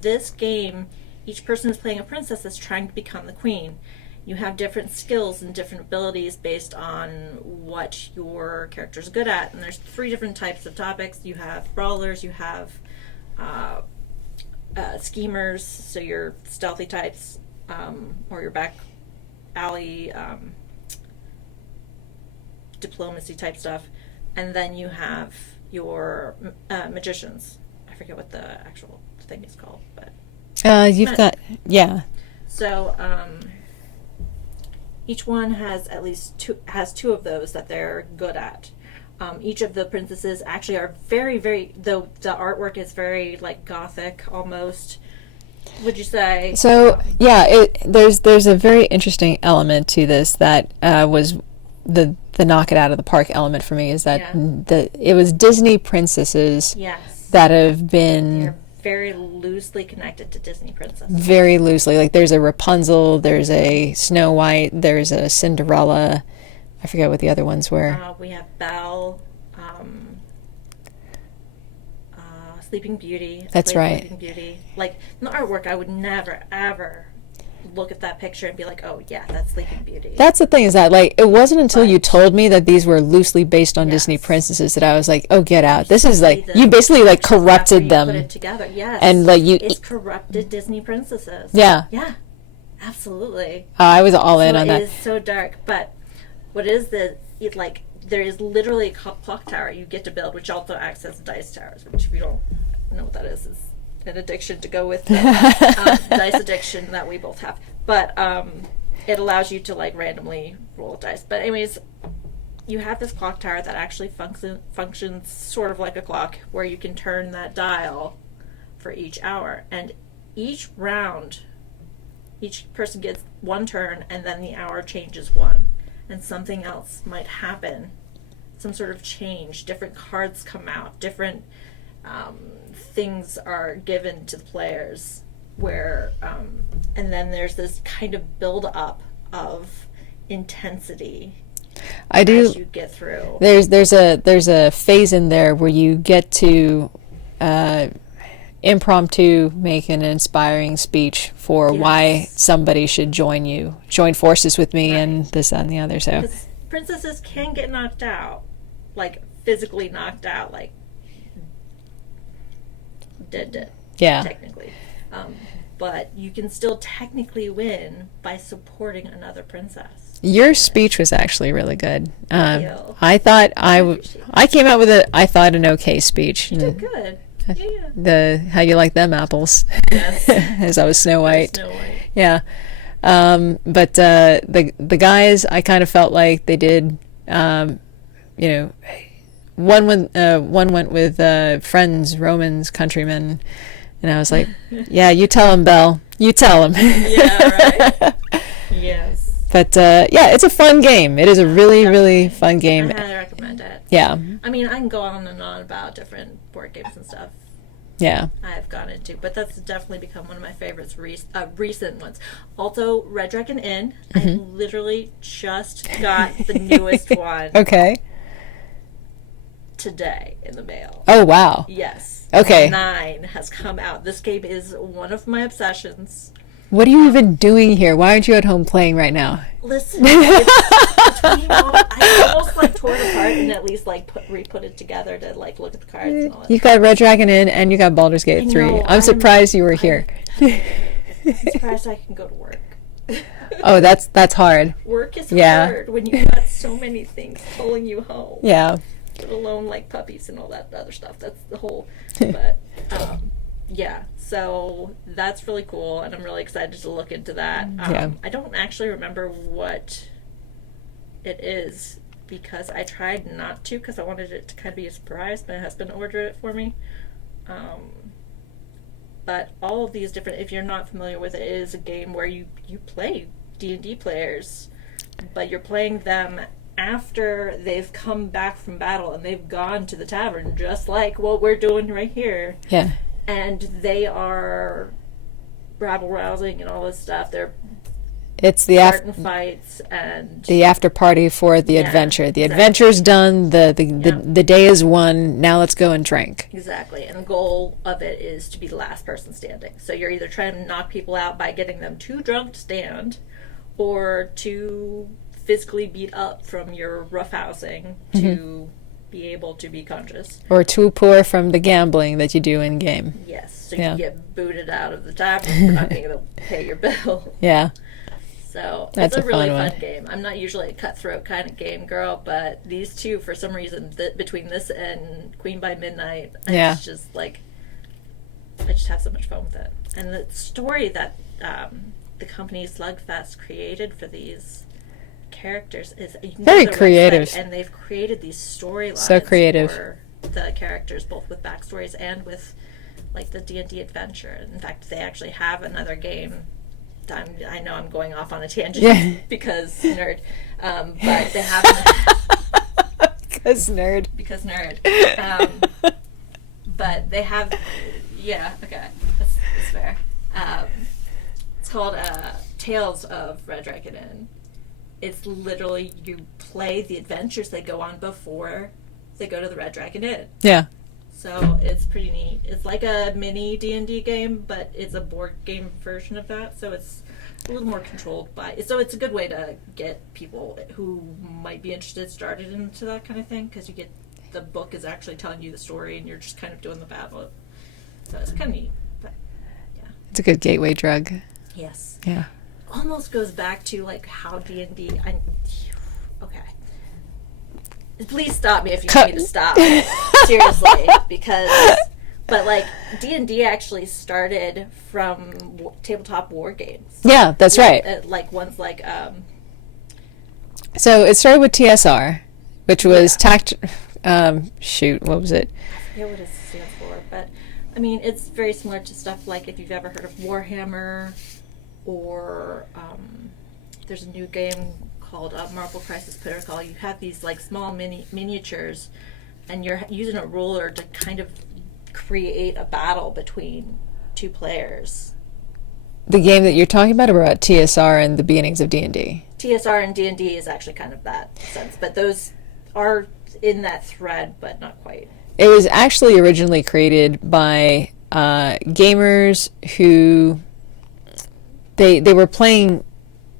this game, each person is playing a princess that's trying to become the queen. You have different skills and different abilities based on what your character's good at, and there's 3 different types of topics. You have brawlers, you have schemers, so your stealthy types, or your back alley diplomacy type stuff, and then you have your magicians. I forget what the actual thing is called, but you've got So each one has at least 2 of those that they're good at. Each of the princesses actually are very, very, though the artwork is very like gothic almost. Would you say? So there's a very interesting element to this that was the knock it out of the park element for me is that Yeah. it was Disney princesses Yes. that have been They're very loosely connected to Disney princesses. very loosely, like there's a Rapunzel, there's a Snow White, there's a Cinderella. I forget what the other ones were. We have Belle, Sleeping Beauty. That's right. Sleeping Beauty. Like, in the artwork, I would never, ever look at that picture and be like, oh, yeah, that's Sleeping Beauty. That's the thing, is that, like, it wasn't until you Right. told me that these were loosely based on Disney Yes. princesses that I was like, oh, get out. This is like, The you basically, like, pictures after corrupted you them. Put it together. Yes. And, like, you... It's corrupted Disney princesses. Yeah. Yeah. Absolutely. I was all in So on it that. is so dark, but what is like, there is literally a clock tower you get to build, which also acts as dice towers, which if you don't know what that is an addiction to go with the dice addiction that we both have. But it allows you to, like, randomly roll dice. But anyways, you have this clock tower that actually functions sort of like a clock, where you can turn that dial for each hour. And each round, each person gets one turn, and then the hour changes one. And something else might happen. Some sort of change. Different cards come out. Different things are given to the players. Where, and then there's this kind of build-up of intensity I do. as you get through. There's a phase in there where you get to impromptu make an inspiring speech for why Yes. somebody should join forces with me, Right. and this, that, and the other. So Because princesses can get knocked out, like physically knocked out, like dead, yeah, technically. But you can still technically win by supporting another princess. your speech was actually really good. you. I thought appreciate I came out with an okay speech. You did good. Yeah. The how you like them apples? Yes. As I was Snow White. Snow White. Yeah. But the guys, I kind of felt like they did, one went with friends, Romans, countrymen, and I was like, yeah, you tell him, Belle, you tell him. Yeah, right? Yes. But yeah, it's a fun game. It is a really, really fun game. I highly recommend it. Yeah, I mean, I can go on and on about different board games and stuff yeah. I've gone into, but that's definitely become one of my favorites, recent ones. Also, Red Dragon Inn. I literally just got the newest one Okay. today in the mail. Oh wow. Yes. Okay. 9 has come out. This game is one of my obsessions. What are you even doing here? Why aren't you at home playing right now? Listen, it's between I almost like tore it apart and at least like re-put it together to like look at the cards and all that. You got Red Dragon Inn and you got Baldur's Gate 3. know, I'm I'm- surprised you were here. I'm surprised I can go to work. Oh, that's hard. Work is Yeah. hard when you got so many things pulling you home. Yeah. Let alone like puppies and all that other stuff. That's the whole. But yeah, so that's really cool, and I'm really excited to look into that. Yeah. I don't actually remember what it is because I tried not to because I wanted it to kind of be a surprise. My husband ordered it for me. But all of these different, if you're not familiar with it, it is a game where you play D&D players, but you're playing them after they've come back from battle and they've gone to the tavern, just like what we're doing right here. Yeah. And they are rabble-rousing and all this stuff. They're It's the starting fights and... the after party for the Yeah, adventure. The exactly. adventure's done. The day is won. Now let's go and drink. Exactly, and the goal of it is to be the last person standing. So you're either trying to knock people out by getting them too drunk to stand, or to physically beat up from your roughhousing to be able to be conscious. Or too poor from the gambling that you do in game. Yes, so Yeah. you get booted out of the tavern for not being able to pay your bill. Yeah. So That's it's a a really fun fun game. I'm not usually a cutthroat kind of game girl, but these two, for some reason, between this and Queen by Midnight, Yeah. it's just like I just have so much fun with it. And the story that the company Slugfest created for these characters is you can go Very to their creative. website, and they've created these storylines So creative. for the characters, both with backstories and with like the D&D adventure. In fact, they actually have another game I know I'm going off on a tangent Yeah. because nerd. But they have Because nerd. because nerd. But they have, yeah, okay, that's fair. It's called Tales of Red Dragon Inn. It's literally you play the adventures they go on before they go to the Red Dragon Inn. Yeah. So it's pretty neat. It's like a mini D&D game, but it's a board game version of that. So it's a little more controlled by. So it's a good way to get people who might be interested started into that kind of thing, because you get the book is actually telling you the story, and you're just kind of doing the battle. So it's kind of neat. But yeah, It's a good gateway drug. yes, Yeah. almost goes back to like how D&D. Okay. Please stop me if you need me to stop. Seriously, because but like D&D actually started from tabletop war games. Yeah, that's right. Like ones like So it started with TSR, which was shoot, what was it? I forget what it stands for, but I mean it's very similar to stuff like if you've ever heard of Warhammer, or there's a new game called Marvel Crisis Protocol. You have these like small miniatures, and you're using a ruler to kind of create a battle between two players. The game that you're talking about TSR and the beginnings of D&D? TSR and D&D is actually kind of that sense, but those are in that thread, but not quite. It was actually originally created by gamers who they were playing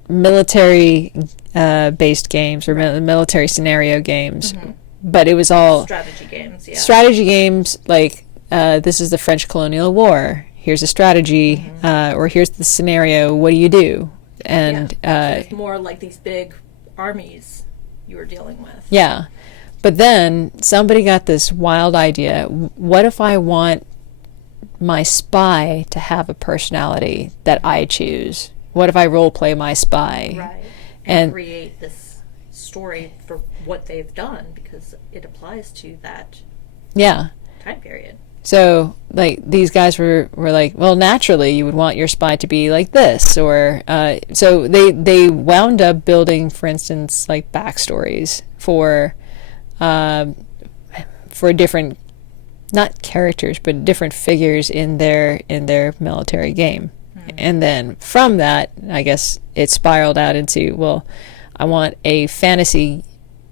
military based games or military scenario games, but it was all Strategy games, yeah. strategy games like this is the French colonial war, here's a strategy, or here's the scenario, what do you do? And So it's more like these big armies you were dealing with. yeah, but then somebody got this wild idea, what if I want my spy to have a personality that I choose? What if I role play my spy? Right. And create this story for what they've done, because it applies to that yeah. time period. So, like, these guys were like, well, naturally, you would want your spy to be like this, or so they wound up building, for instance, like backstories for different, not characters, but different figures in their military game, and then from that, I guess it spiraled out into, well, I want a fantasy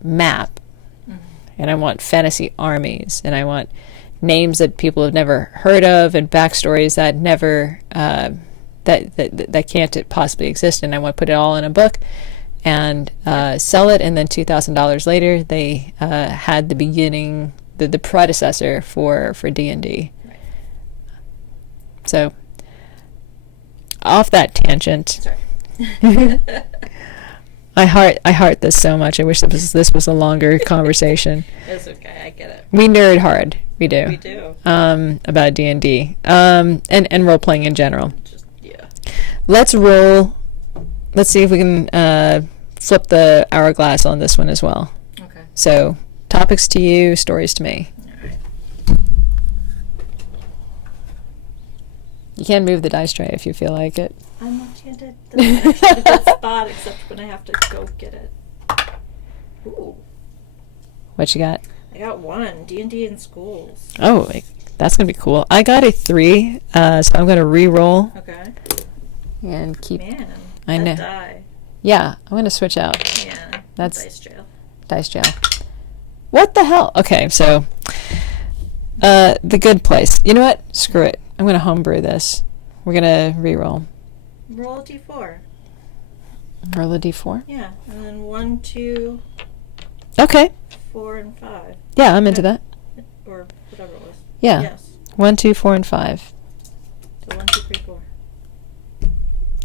map, and I want fantasy armies, and I want names that people have never heard of, and backstories that never that can't possibly exist, and I want to put it all in a book and sell it. And then $2,000 later, they had the beginning, the predecessor for D&D. Right. So off that tangent. Sorry. I heart this so much. I wish this was a longer conversation. It's okay, I get it. We nerd hard. We do. We do. About D&D. And role playing in general. Just, yeah. Let's roll. Let's see if we can flip the hourglass on this one as well. Okay. So, topics to you, stories to me. Alright. You can move the dice tray if you feel like it. I'm left-handed. That's actually a good spot, except when I have to go get it. Ooh. What you got? I got one. D&D in schools. Oh, that's going to be cool. I got a 3, so I'm going to re-roll Okay. and keep... Man. I know. That die. Yeah, I'm going to switch out. Yeah. That's- Dice jail. Dice jail. What the hell? Okay, so... the good place. You know what? Screw it. I'm going to homebrew this. We're going to re-roll. Roll a d4. Roll a d4. Yeah. And then 1, 2, Okay. 4, and 5. Yeah, I'm into that. Or whatever it was. Yeah. Yes. 1, 2, 4, and 5. So 1, 2, 3,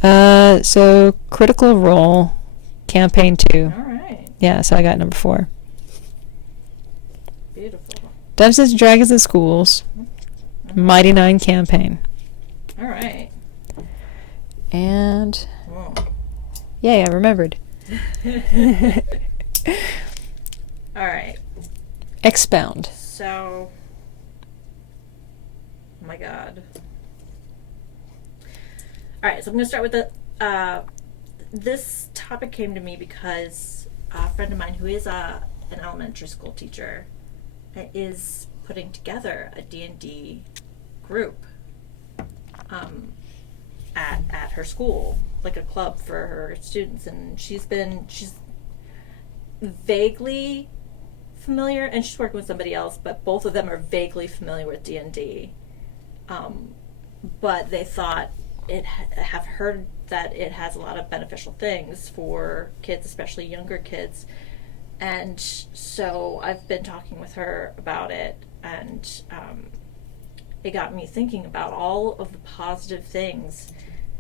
4. So critical role, campaign 2. Alright. Yeah, so I got number 4. Beautiful. Dungeons and Dragons in Schools, Mighty Nine campaign. Alright. And Whoa. yay, I remembered. Alright. Expound. So. Oh my god. Alright, so I'm going to start with the This topic came to me because a friend of mine who is an elementary school teacher is putting together a D&D group at her school, like a club for her students, and she's vaguely familiar, and she's working with somebody else, but both of them are vaguely familiar with D&D. But they thought have heard that it has a lot of beneficial things for kids, especially younger kids. And so I've been talking with her about it, and it got me thinking about all of the positive things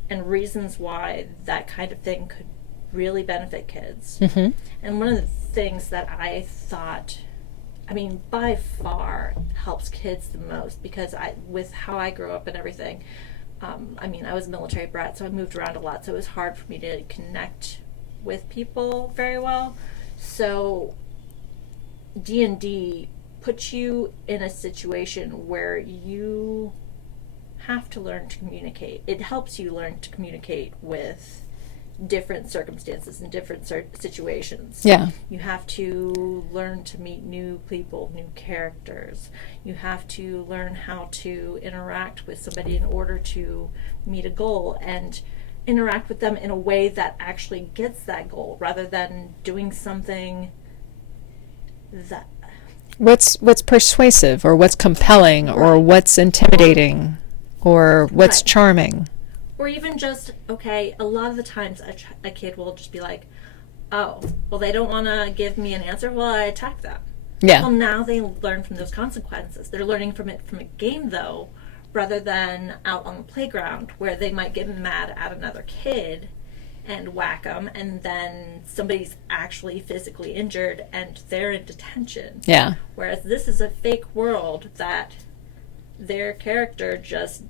and reasons why that kind of thing could really benefit kids. Mm-hmm. And one of the things that I thought, I mean, by far helps kids the most, because with how I grew up and everything, I mean, I was a military brat, so I moved around a lot, so it was hard for me to connect with people very well. So D&D puts you in a situation where you have to learn to communicate. It helps you learn to communicate with different circumstances and different situations. Yeah. You have to learn to meet new people, new characters. You have to learn how to interact with somebody in order to meet a goal, and interact with them in a way that actually gets that goal, rather than doing something that... What's persuasive, or what's compelling, or what's intimidating, or what's Right. charming. Or even just, okay, a lot of the times a kid will just be like, oh, well, they don't want to give me an answer, well, I attack them. Yeah. Well, now they learn from those consequences. They're learning from it from a game, though, rather than out on the playground, where they might get mad at another kid and whack them, and then somebody's actually physically injured and they're in detention. Yeah. Whereas this is a fake world that their character just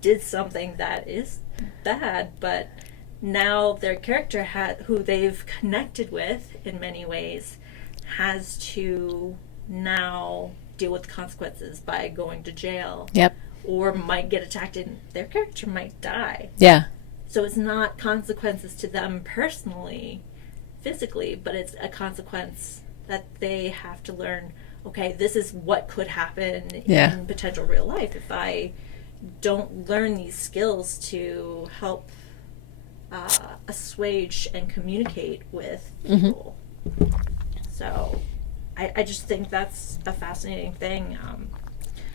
did something that is bad, but now their character who they've connected with in many ways has to now deal with consequences by going to jail. Yep. Or might get attacked and their character might die. Yeah. So it's not consequences to them personally, physically, but it's a consequence that they have to learn, okay, this is what could happen in potential real life if I don't learn these skills to help assuage and communicate with people. So I just think that's a fascinating thing.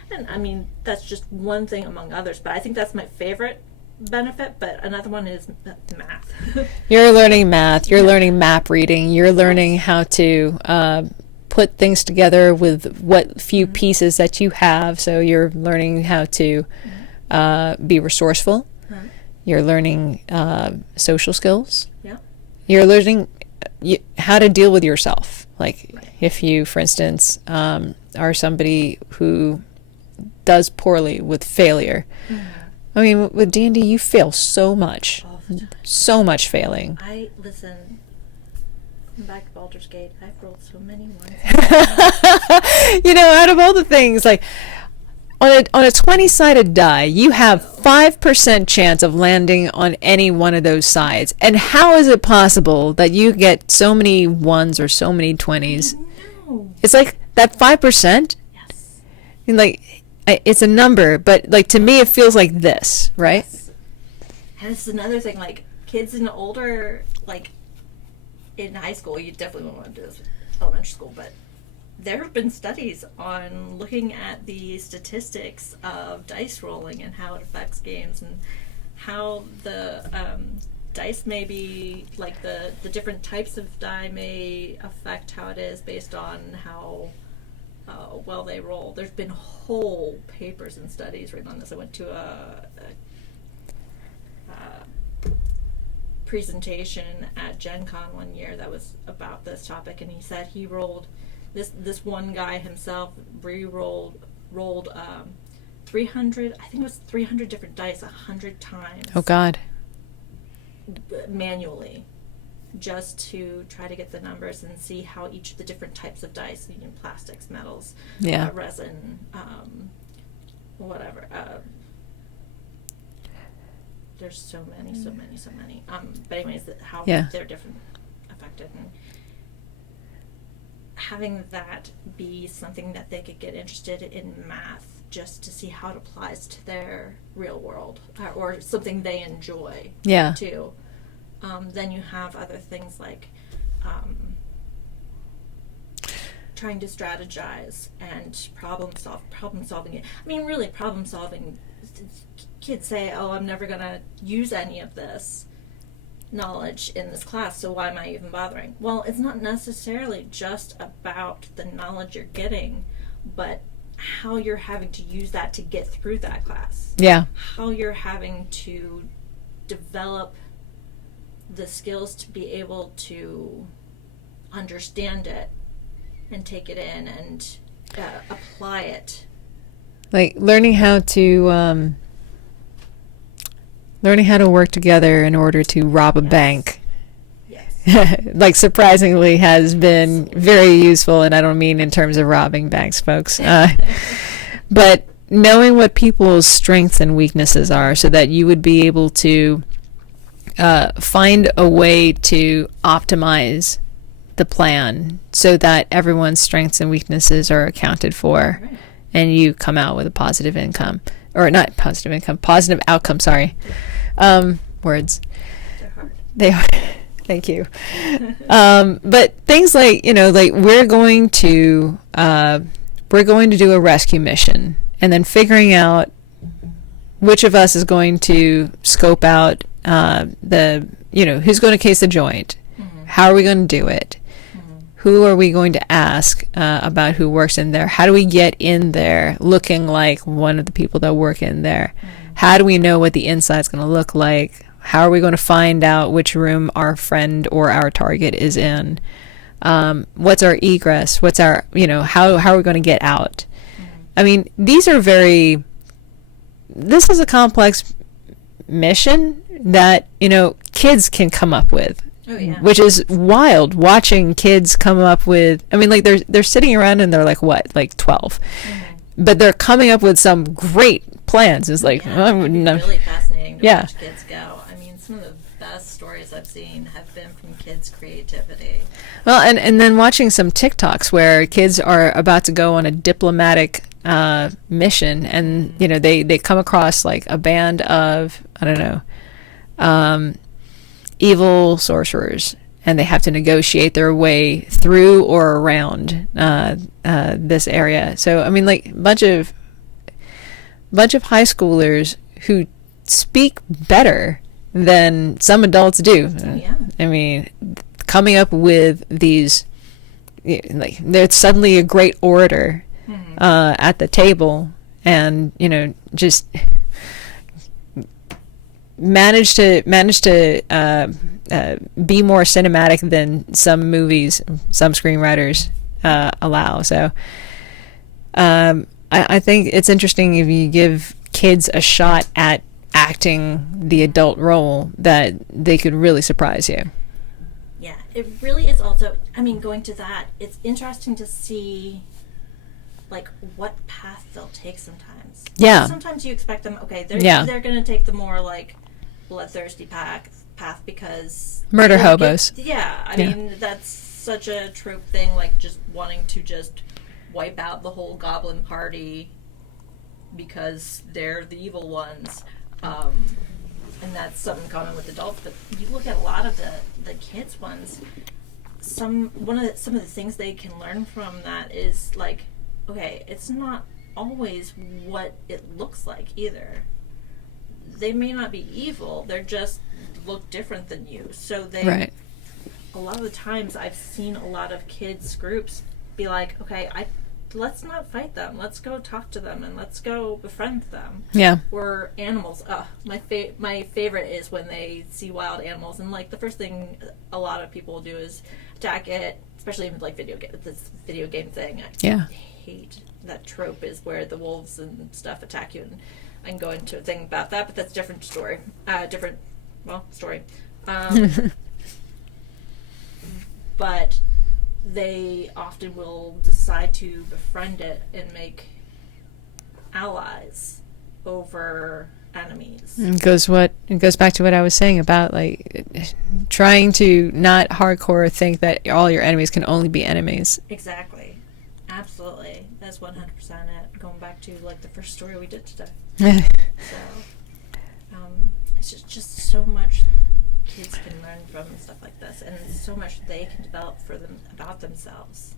And I mean, that's just one thing among others, but I think that's my favorite benefit. But another one is math. You're learning math. You're learning map reading. You're learning how to put things together with what few pieces that you have. So you're learning how to be resourceful. You're learning social skills. Yeah. You're learning how to deal with yourself. Like if you, for instance, are somebody who does poorly with failure. I mean, with D&D, you fail so much. So much failing. Listen, back to Baldur's Gate, I've rolled so many ones. You know, out of all the things, like on a 20-sided die, you have 5% chance of landing on any one of those sides. And how is it possible that you get so many ones or so many 20s? No. It's like that 5%. Yes. And like, it's a number, but like to me, it feels like this, right? Yes. And it's another thing, like kids in older, like in high school, you definitely won't want to do this with elementary school, but there have been studies on looking at the statistics of dice rolling and how it affects games, and how the dice may be, like the different types of die may affect how it is based on how well they roll. There's been whole papers and studies written on this. I went to a presentation at Gen Con one year that was about this topic, and he said he rolled this one guy himself rolled 300, I think it was 300 different dice 100 times. Oh God. Manually, just to try to get the numbers and see how each of the different types of dice, you know, plastics, metals, resin, whatever. there's so many. But anyways, how Yeah. they're different affected, and having that be something that they could get interested in math just to see how it applies to their real world, or something they enjoy Yeah. too. Then you have other things like trying to strategize and problem solving it. I mean, really, problem solving. Kids say, "Oh, I'm never gonna use any of this knowledge in this class, so why am I even bothering?" Well, it's not necessarily just about the knowledge you're getting, but how you're having to use that to get through that class. Yeah. How you're having to develop the skills to be able to understand it and take it in and apply it. Like learning how to work together in order to rob a bank. Yes. Like surprisingly has been very useful, and I don't mean in terms of robbing banks, folks. But knowing what people's strengths and weaknesses are, so that you would be able to find a way to optimize the plan so that everyone's strengths and weaknesses are accounted for, Right. and you come out with a positive income, or not positive income, positive outcome. Sorry, words. They're hard. They are. Thank you. But things like, like we're going to do a rescue mission, and then figuring out which of us is going to scope out who's going to case the joint. Mm-hmm. How are we going to do it? Mm-hmm. Who are we going to ask about who works in there? How do we get in there looking like one of the people that work in there? Mm-hmm. How do we know what the inside's going to look like? How are we going to find out which room our friend or our target is in? What's our egress? What's our, how are we going to get out? Mm-hmm. I mean, this is a complex mission that, kids can come up with. Oh, yeah. Which is wild, watching kids come up with, I mean, like they're sitting around and they're like, what, like 12? Mm-hmm. But they're coming up with some great plans. It's like, Yeah, oh, no. it's really fascinating to Yeah. watch kids go. I mean, some of the best stories I've seen have been from kids' creativity. Well, and then watching some TikToks where kids are about to go on a diplomatic mission, and they come across like a band of, I don't know, evil sorcerers, and they have to negotiate their way through or around this area. So I mean, like bunch of high schoolers who speak better than some adults do. Yeah. I mean, coming up with these, like they're suddenly a great orator at the table, and just manage to be more cinematic than some movies, some screenwriters allow. So I think it's interesting if you give kids a shot at acting the adult role, that they could really surprise you. Yeah, it really is also, I mean, going to that, it's interesting to see, like, what path they'll take sometimes. Yeah. Sometimes you expect them, okay, they're going to take the more, like, bloodthirsty path because... Murder hobos. I mean, that's such a trope thing, like, just wanting to just wipe out the whole goblin party because they're the evil ones. And that's something common with adults, but you look at a lot of the kids ones, some of the things they can learn from that is like, okay, it's not always what it looks like either. They may not be evil, they're just look different than you. So Right. A lot of the times I've seen a lot of kids groups be like, okay, let's not fight them. Let's go talk to them and let's go befriend them. Yeah. Or animals. My favorite is when they see wild animals, and like the first thing a lot of people do is attack it, especially with like this video game thing. I hate that trope is where the wolves and stuff attack you, and I can go into a thing about that, but that's a different story. Story. But they often will decide to befriend it and make allies over enemies. It goes back to what I was saying about like trying to not hardcore think that all your enemies can only be enemies. Exactly. Absolutely. That's 100% it. Going back to like the first story we did today. So, it's just so much kids can learn from stuff like this, and so much they can develop for them about themselves.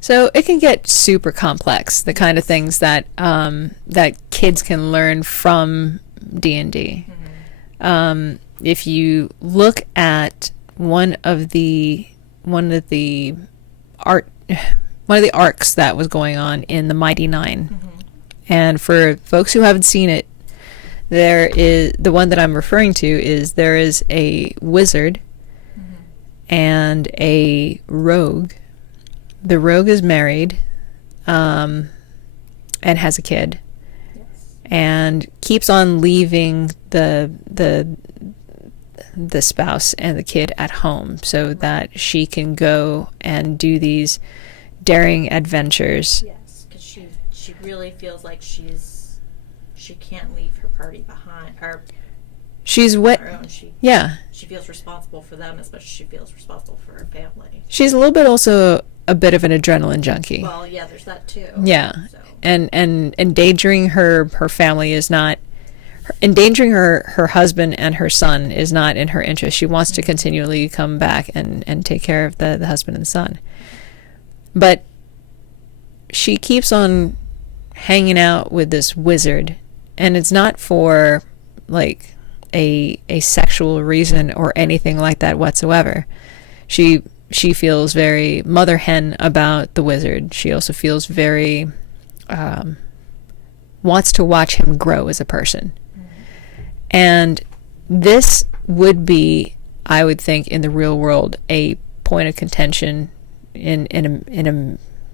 So it can get super complex, the kind of things that that kids can learn from D&D. If you look at one of the arcs that was going on in the Mighty Nein, and for folks who haven't seen it, there is the one that I'm referring to is there is a wizard and a rogue. The rogue is married and has a kid, and keeps on leaving the spouse and the kid at home so that she can go and do these daring adventures. Yes, because she really feels like she can't leave her party behind, or she's her own. She feels responsible for them as much as she feels responsible for her family. She's a little bit also a bit of an adrenaline junkie. Well, yeah, there's that too. Yeah. So. And endangering her family is not, endangering her husband and her son is not in her interest. She wants to continually come back and take care of the husband and the son. But she keeps on hanging out with this wizard, and it's not for like a sexual reason or anything like that whatsoever. She feels very mother hen about the wizard. She also feels very wants to watch him grow as a person. And this would be, I would think, in the real world, a point of contention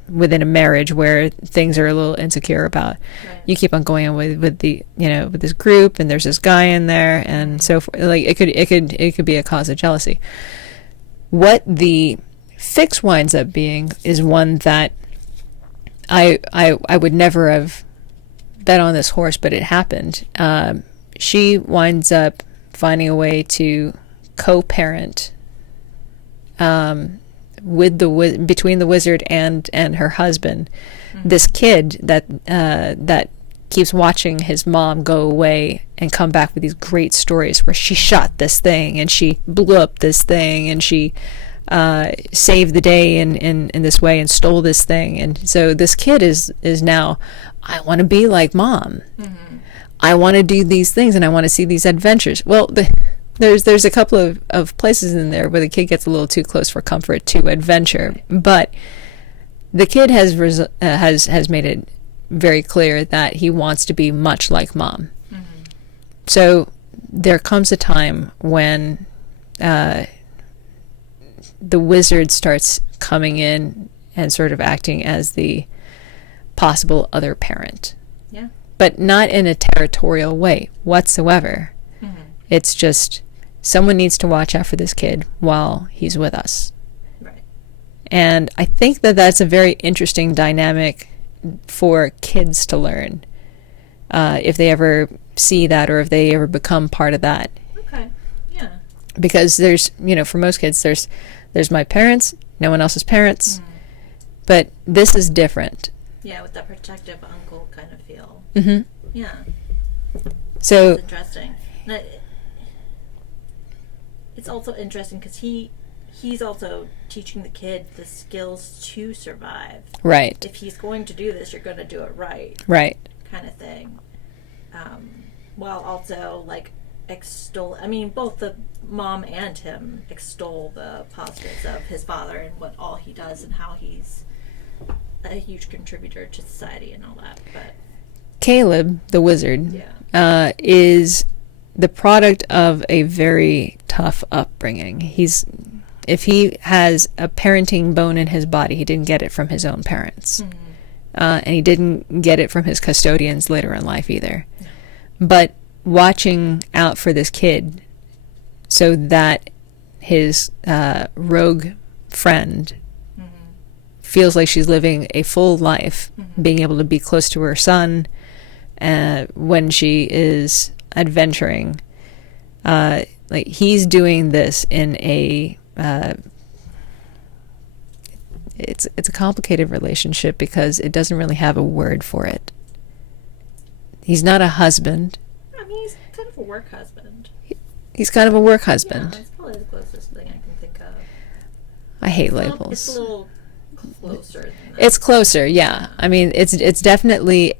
within a marriage where things are a little insecure about. Right. You keep on going on with this group, and there's this guy in there, and so forth. Like it could be a cause of jealousy. What the fix winds up being is one that I would never have bet on this horse, but it happened. She winds up finding a way to co-parent between the wizard and her husband, this kid that keeps watching his mom go away and come back with these great stories where she shot this thing and she blew up this thing and she saved the day in this way and stole this thing. And so this kid is now, I want to be like mom. I want to do these things and I want to see these adventures. Well, there's a couple of places in there where the kid gets a little too close for comfort to adventure, but the kid has made it very clear that he wants to be much like mom. So there comes a time when the wizard starts coming in and sort of acting as the possible other parent. Yeah. But not in a territorial way whatsoever. It's just someone needs to watch out for this kid while he's with us. Right. And I think that that's a very interesting dynamic for kids to learn if they ever see that or if they ever become part of that. Okay. Yeah. Because there's, for most kids, there's my parents, no one else's parents, but this is different. Yeah, with that protective uncle kind of feel. Yeah. So that's interesting. It's also interesting because he's also teaching the kid the skills to survive. Right. If he's going to do this, you're going to do it right. Right. Kind of thing. While also extol. I mean, both the mom and him extol the positives of his father and what all he does and how he's a huge contributor to society and all that. But Caleb, the wizard, is the product of a very tough upbringing. If he has a parenting bone in his body, he didn't get it from his own parents. And he didn't get it from his custodians later in life either. No. But watching out for this kid so that his rogue friend feels like she's living a full life, being able to be close to her son when she is adventuring. Like he's doing this in a it's a complicated relationship because it doesn't really have a word for it. He's not a husband. I mean, he's kind of a work husband. He's kind of a work husband. Yeah, that's probably the closest thing I can think of. I hate labels. It's a little closer than that. It's closer, yeah. I mean, it's definitely,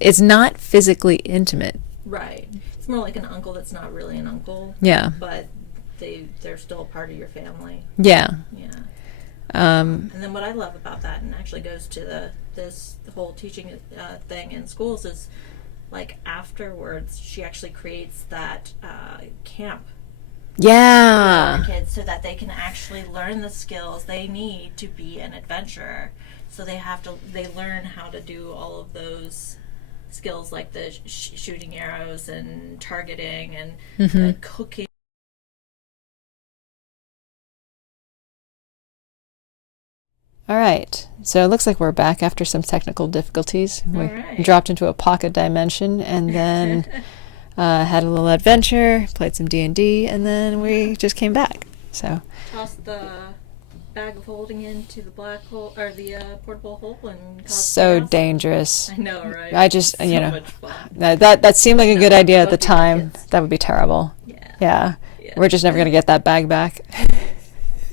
it's not physically intimate. Right. It's more like an uncle that's not really an uncle. Yeah. But they're still a part of your family. Yeah. Yeah. Um, And then what I love about that, and actually goes to this whole teaching thing in schools, is like afterwards she actually creates that camp yeah. for kids so that they can actually learn the skills they need to be an adventurer. So they learn how to do all of those skills like the shooting arrows and targeting and the cooking. All right. So it looks like we're back after some technical difficulties. We right. dropped into a pocket dimension and then had a little adventure, played some D&D, and then we just came back. So Toss the bag of holding into the black hole or the portable hole and cause so chaos. dangerous. I know, right? I just, so you know, much fun. that seemed like a good idea at the don't do that, time. kids. That would be terrible. Yeah. Yeah. Yeah. We're just never going to get that bag back.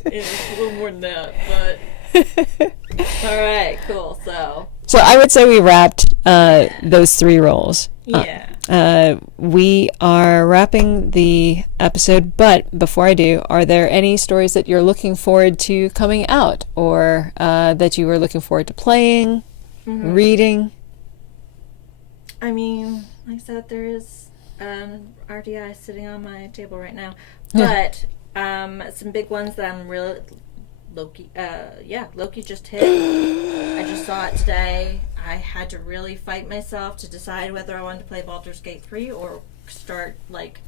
It's a little more than that, but all right, cool. So I would say we wrapped those 3 roles. Yeah. We are wrapping the episode, but before I do, are there any stories that you're looking forward to coming out, or that you were looking forward to playing, reading? I mean, like I said, there is RDI sitting on my table right now, but some big ones that I'm really Loki. Loki just hit. I just saw it today. I had to really fight myself to decide whether I wanted to play Baldur's Gate 3 or start like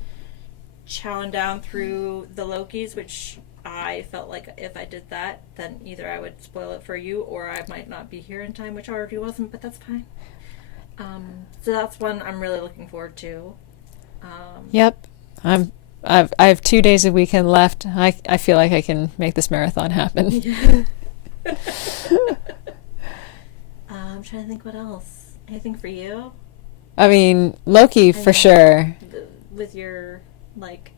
chowing down through the Lokis, which I felt like if I did that, then either I would spoil it for you or I might not be here in time, which I already wasn't, but that's fine. So that's one I'm really looking forward to. Yep. I have 2 days of weekend left. I feel like I can make this marathon happen. I'm trying to think what else. Anything for you? I mean, Loki for sure. With your like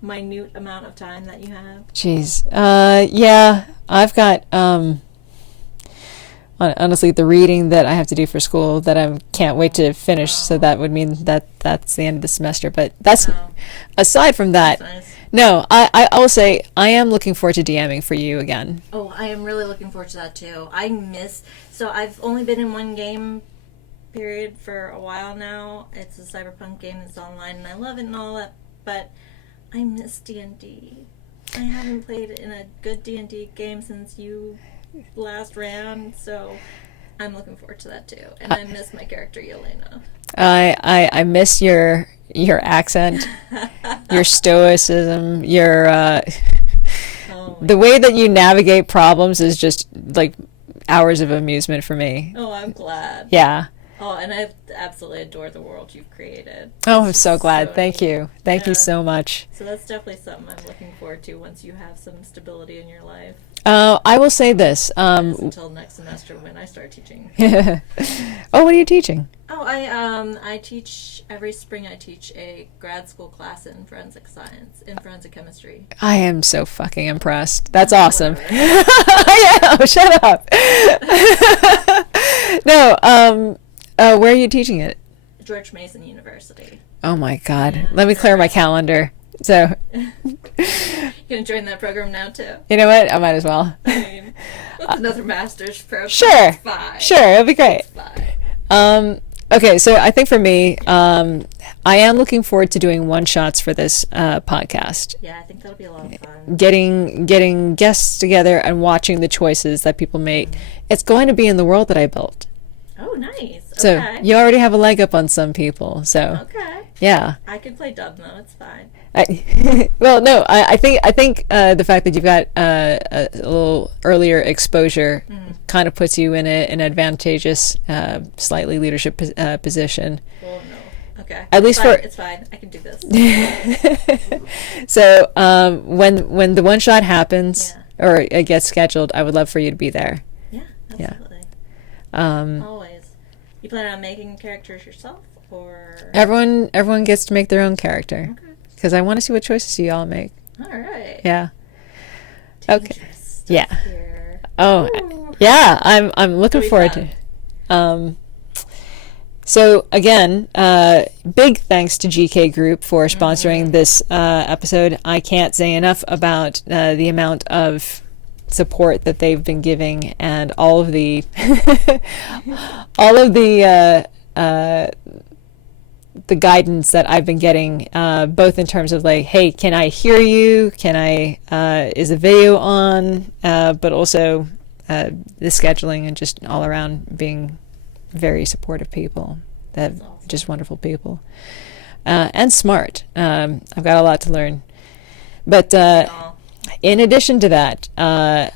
minute amount of time that you have. Jeez. Yeah, I've got honestly the reading that I have to do for school that I can't wait to finish. So that would mean that that's the end of the semester. But that's aside from that. That's nice. No, I will say I am looking forward to DMing for you again. Oh, I am really looking forward to that too. So I've only been in one game period for a while now. It's a cyberpunk game that's online and I love it and all that, but I miss D&D. I haven't played in a good D&D game since you last ran, so I'm looking forward to that too. And I miss my character Yelena. I miss your accent, your stoicism, your the way that you navigate problems is just like hours of amusement for me. Oh, I'm glad. Yeah. Oh, and I absolutely adore the world you've created. Oh, I'm so glad. So Thank neat. you. Thank you so much. So that's definitely something I'm looking forward to once you have some stability in your life. I will say this. Until next semester when I start teaching. Oh, what are you teaching? Oh, I teach every spring. I teach a grad school class in forensic science, in forensic chemistry. I am so fucking impressed. That's awesome. Yeah, shut up. No, where are you teaching it? George Mason University. Oh my God. Let me clear my calendar. So, You gonna join that program now too? you know what? I might as well. I mean, what's another master's program? Sure. It's fine. Sure, it'll be great. It's fine. Okay, so I think for me, I am looking forward to doing one-shots for this podcast. Yeah, I think that'll be a lot of fun. Getting guests together and watching the choices that people make. It's going to be in the world that I built. Oh, nice. So Okay. you already have a leg up on some people. So Okay. yeah. I can play dub though. It's fine. Well, no, I think the fact that you've got a little earlier exposure kind of puts you in an advantageous, slightly leadership position. Well, no. Okay. At least It's fine. I can do this. So when the one shot happens or it gets scheduled, I would love for you to be there. Yeah, absolutely. Always. You plan on making characters yourself, or Everyone gets to make their own character. Okay. Because I want to see what choices you all make. All right. Yeah. Okay. Dangerous Yeah. stuff here. Oh, Ooh. yeah. I'm looking It'll be forward fun. to. So again, big thanks to GK Group for sponsoring this episode. I can't say enough about the amount of support that they've been giving and all of the the guidance that I've been getting, both in terms of like, hey, can I hear you? Is the video on? But also the scheduling and just all around being very supportive people. That That's awesome. just wonderful people. And smart. I've got a lot to learn. But in addition to that, I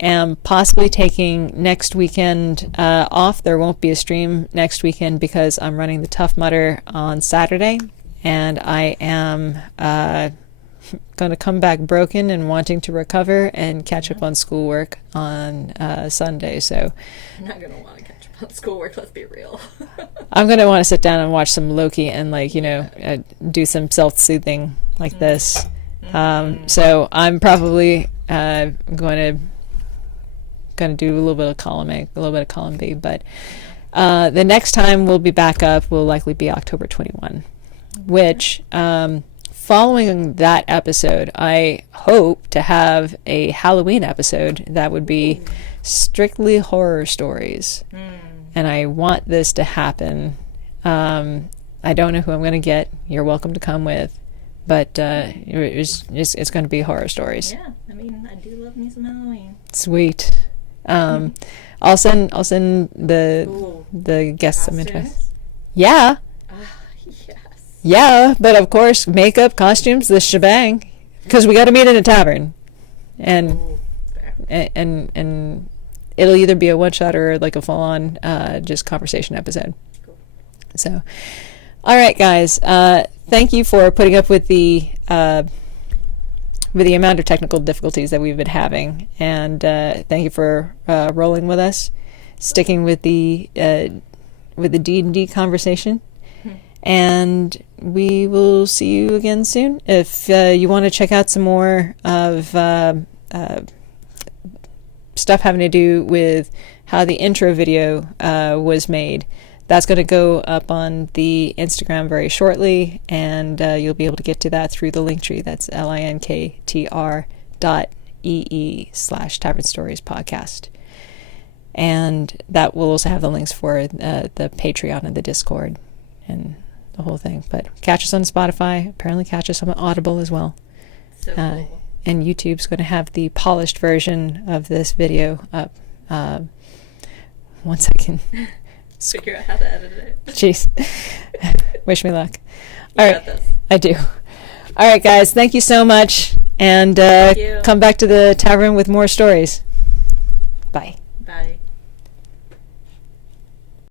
am possibly taking next weekend off. There won't be a stream next weekend because I'm running the Tough Mudder on Saturday, and I am going to come back broken and wanting to recover and catch up on schoolwork on Sunday. So I'm not gonna want to catch up on schoolwork. Let's be real. I'm going to want to sit down and watch some Loki and do some self-soothing like this. So I'm probably going to do a little bit of column A, a little bit of column B, but the next time we'll be back up will likely be October 21, which following that episode, I hope to have a Halloween episode that would be strictly horror stories, and I want this to happen. I don't know who I'm going to get. You're welcome to come with. But it's going to be horror stories. Yeah, I mean, I do love me some Halloween. Sweet. I'll send the guests some interest. Costumes? Yeah, Yes. yeah. But of course, makeup, costumes, the shebang. Because we got to meet in a tavern, and Ooh, fair. and it'll either be a one shot or like a full on just conversation episode. Cool. So, all right, guys. Thank you for putting up with the amount of technical difficulties that we've been having, and thank you for rolling with us, sticking with the D&D conversation. And we will see you again soon. If you want to check out some more of stuff having to do with how the intro video was made, that's going to go up on the Instagram very shortly, and you'll be able to get to that through the link tree. That's linktr.ee/Tavern Stories Podcast. And that will also have the links for the Patreon and the Discord and the whole thing. But catch us on Spotify. Apparently catch us on Audible as well. So cool. And YouTube's going to have the polished version of this video up. Once I can Figure out how to edit it. Jeez. Wish me luck. You All got right. this. I do. All right, guys. Thank you so much. And Thank you. come back to the tavern with more stories. Bye.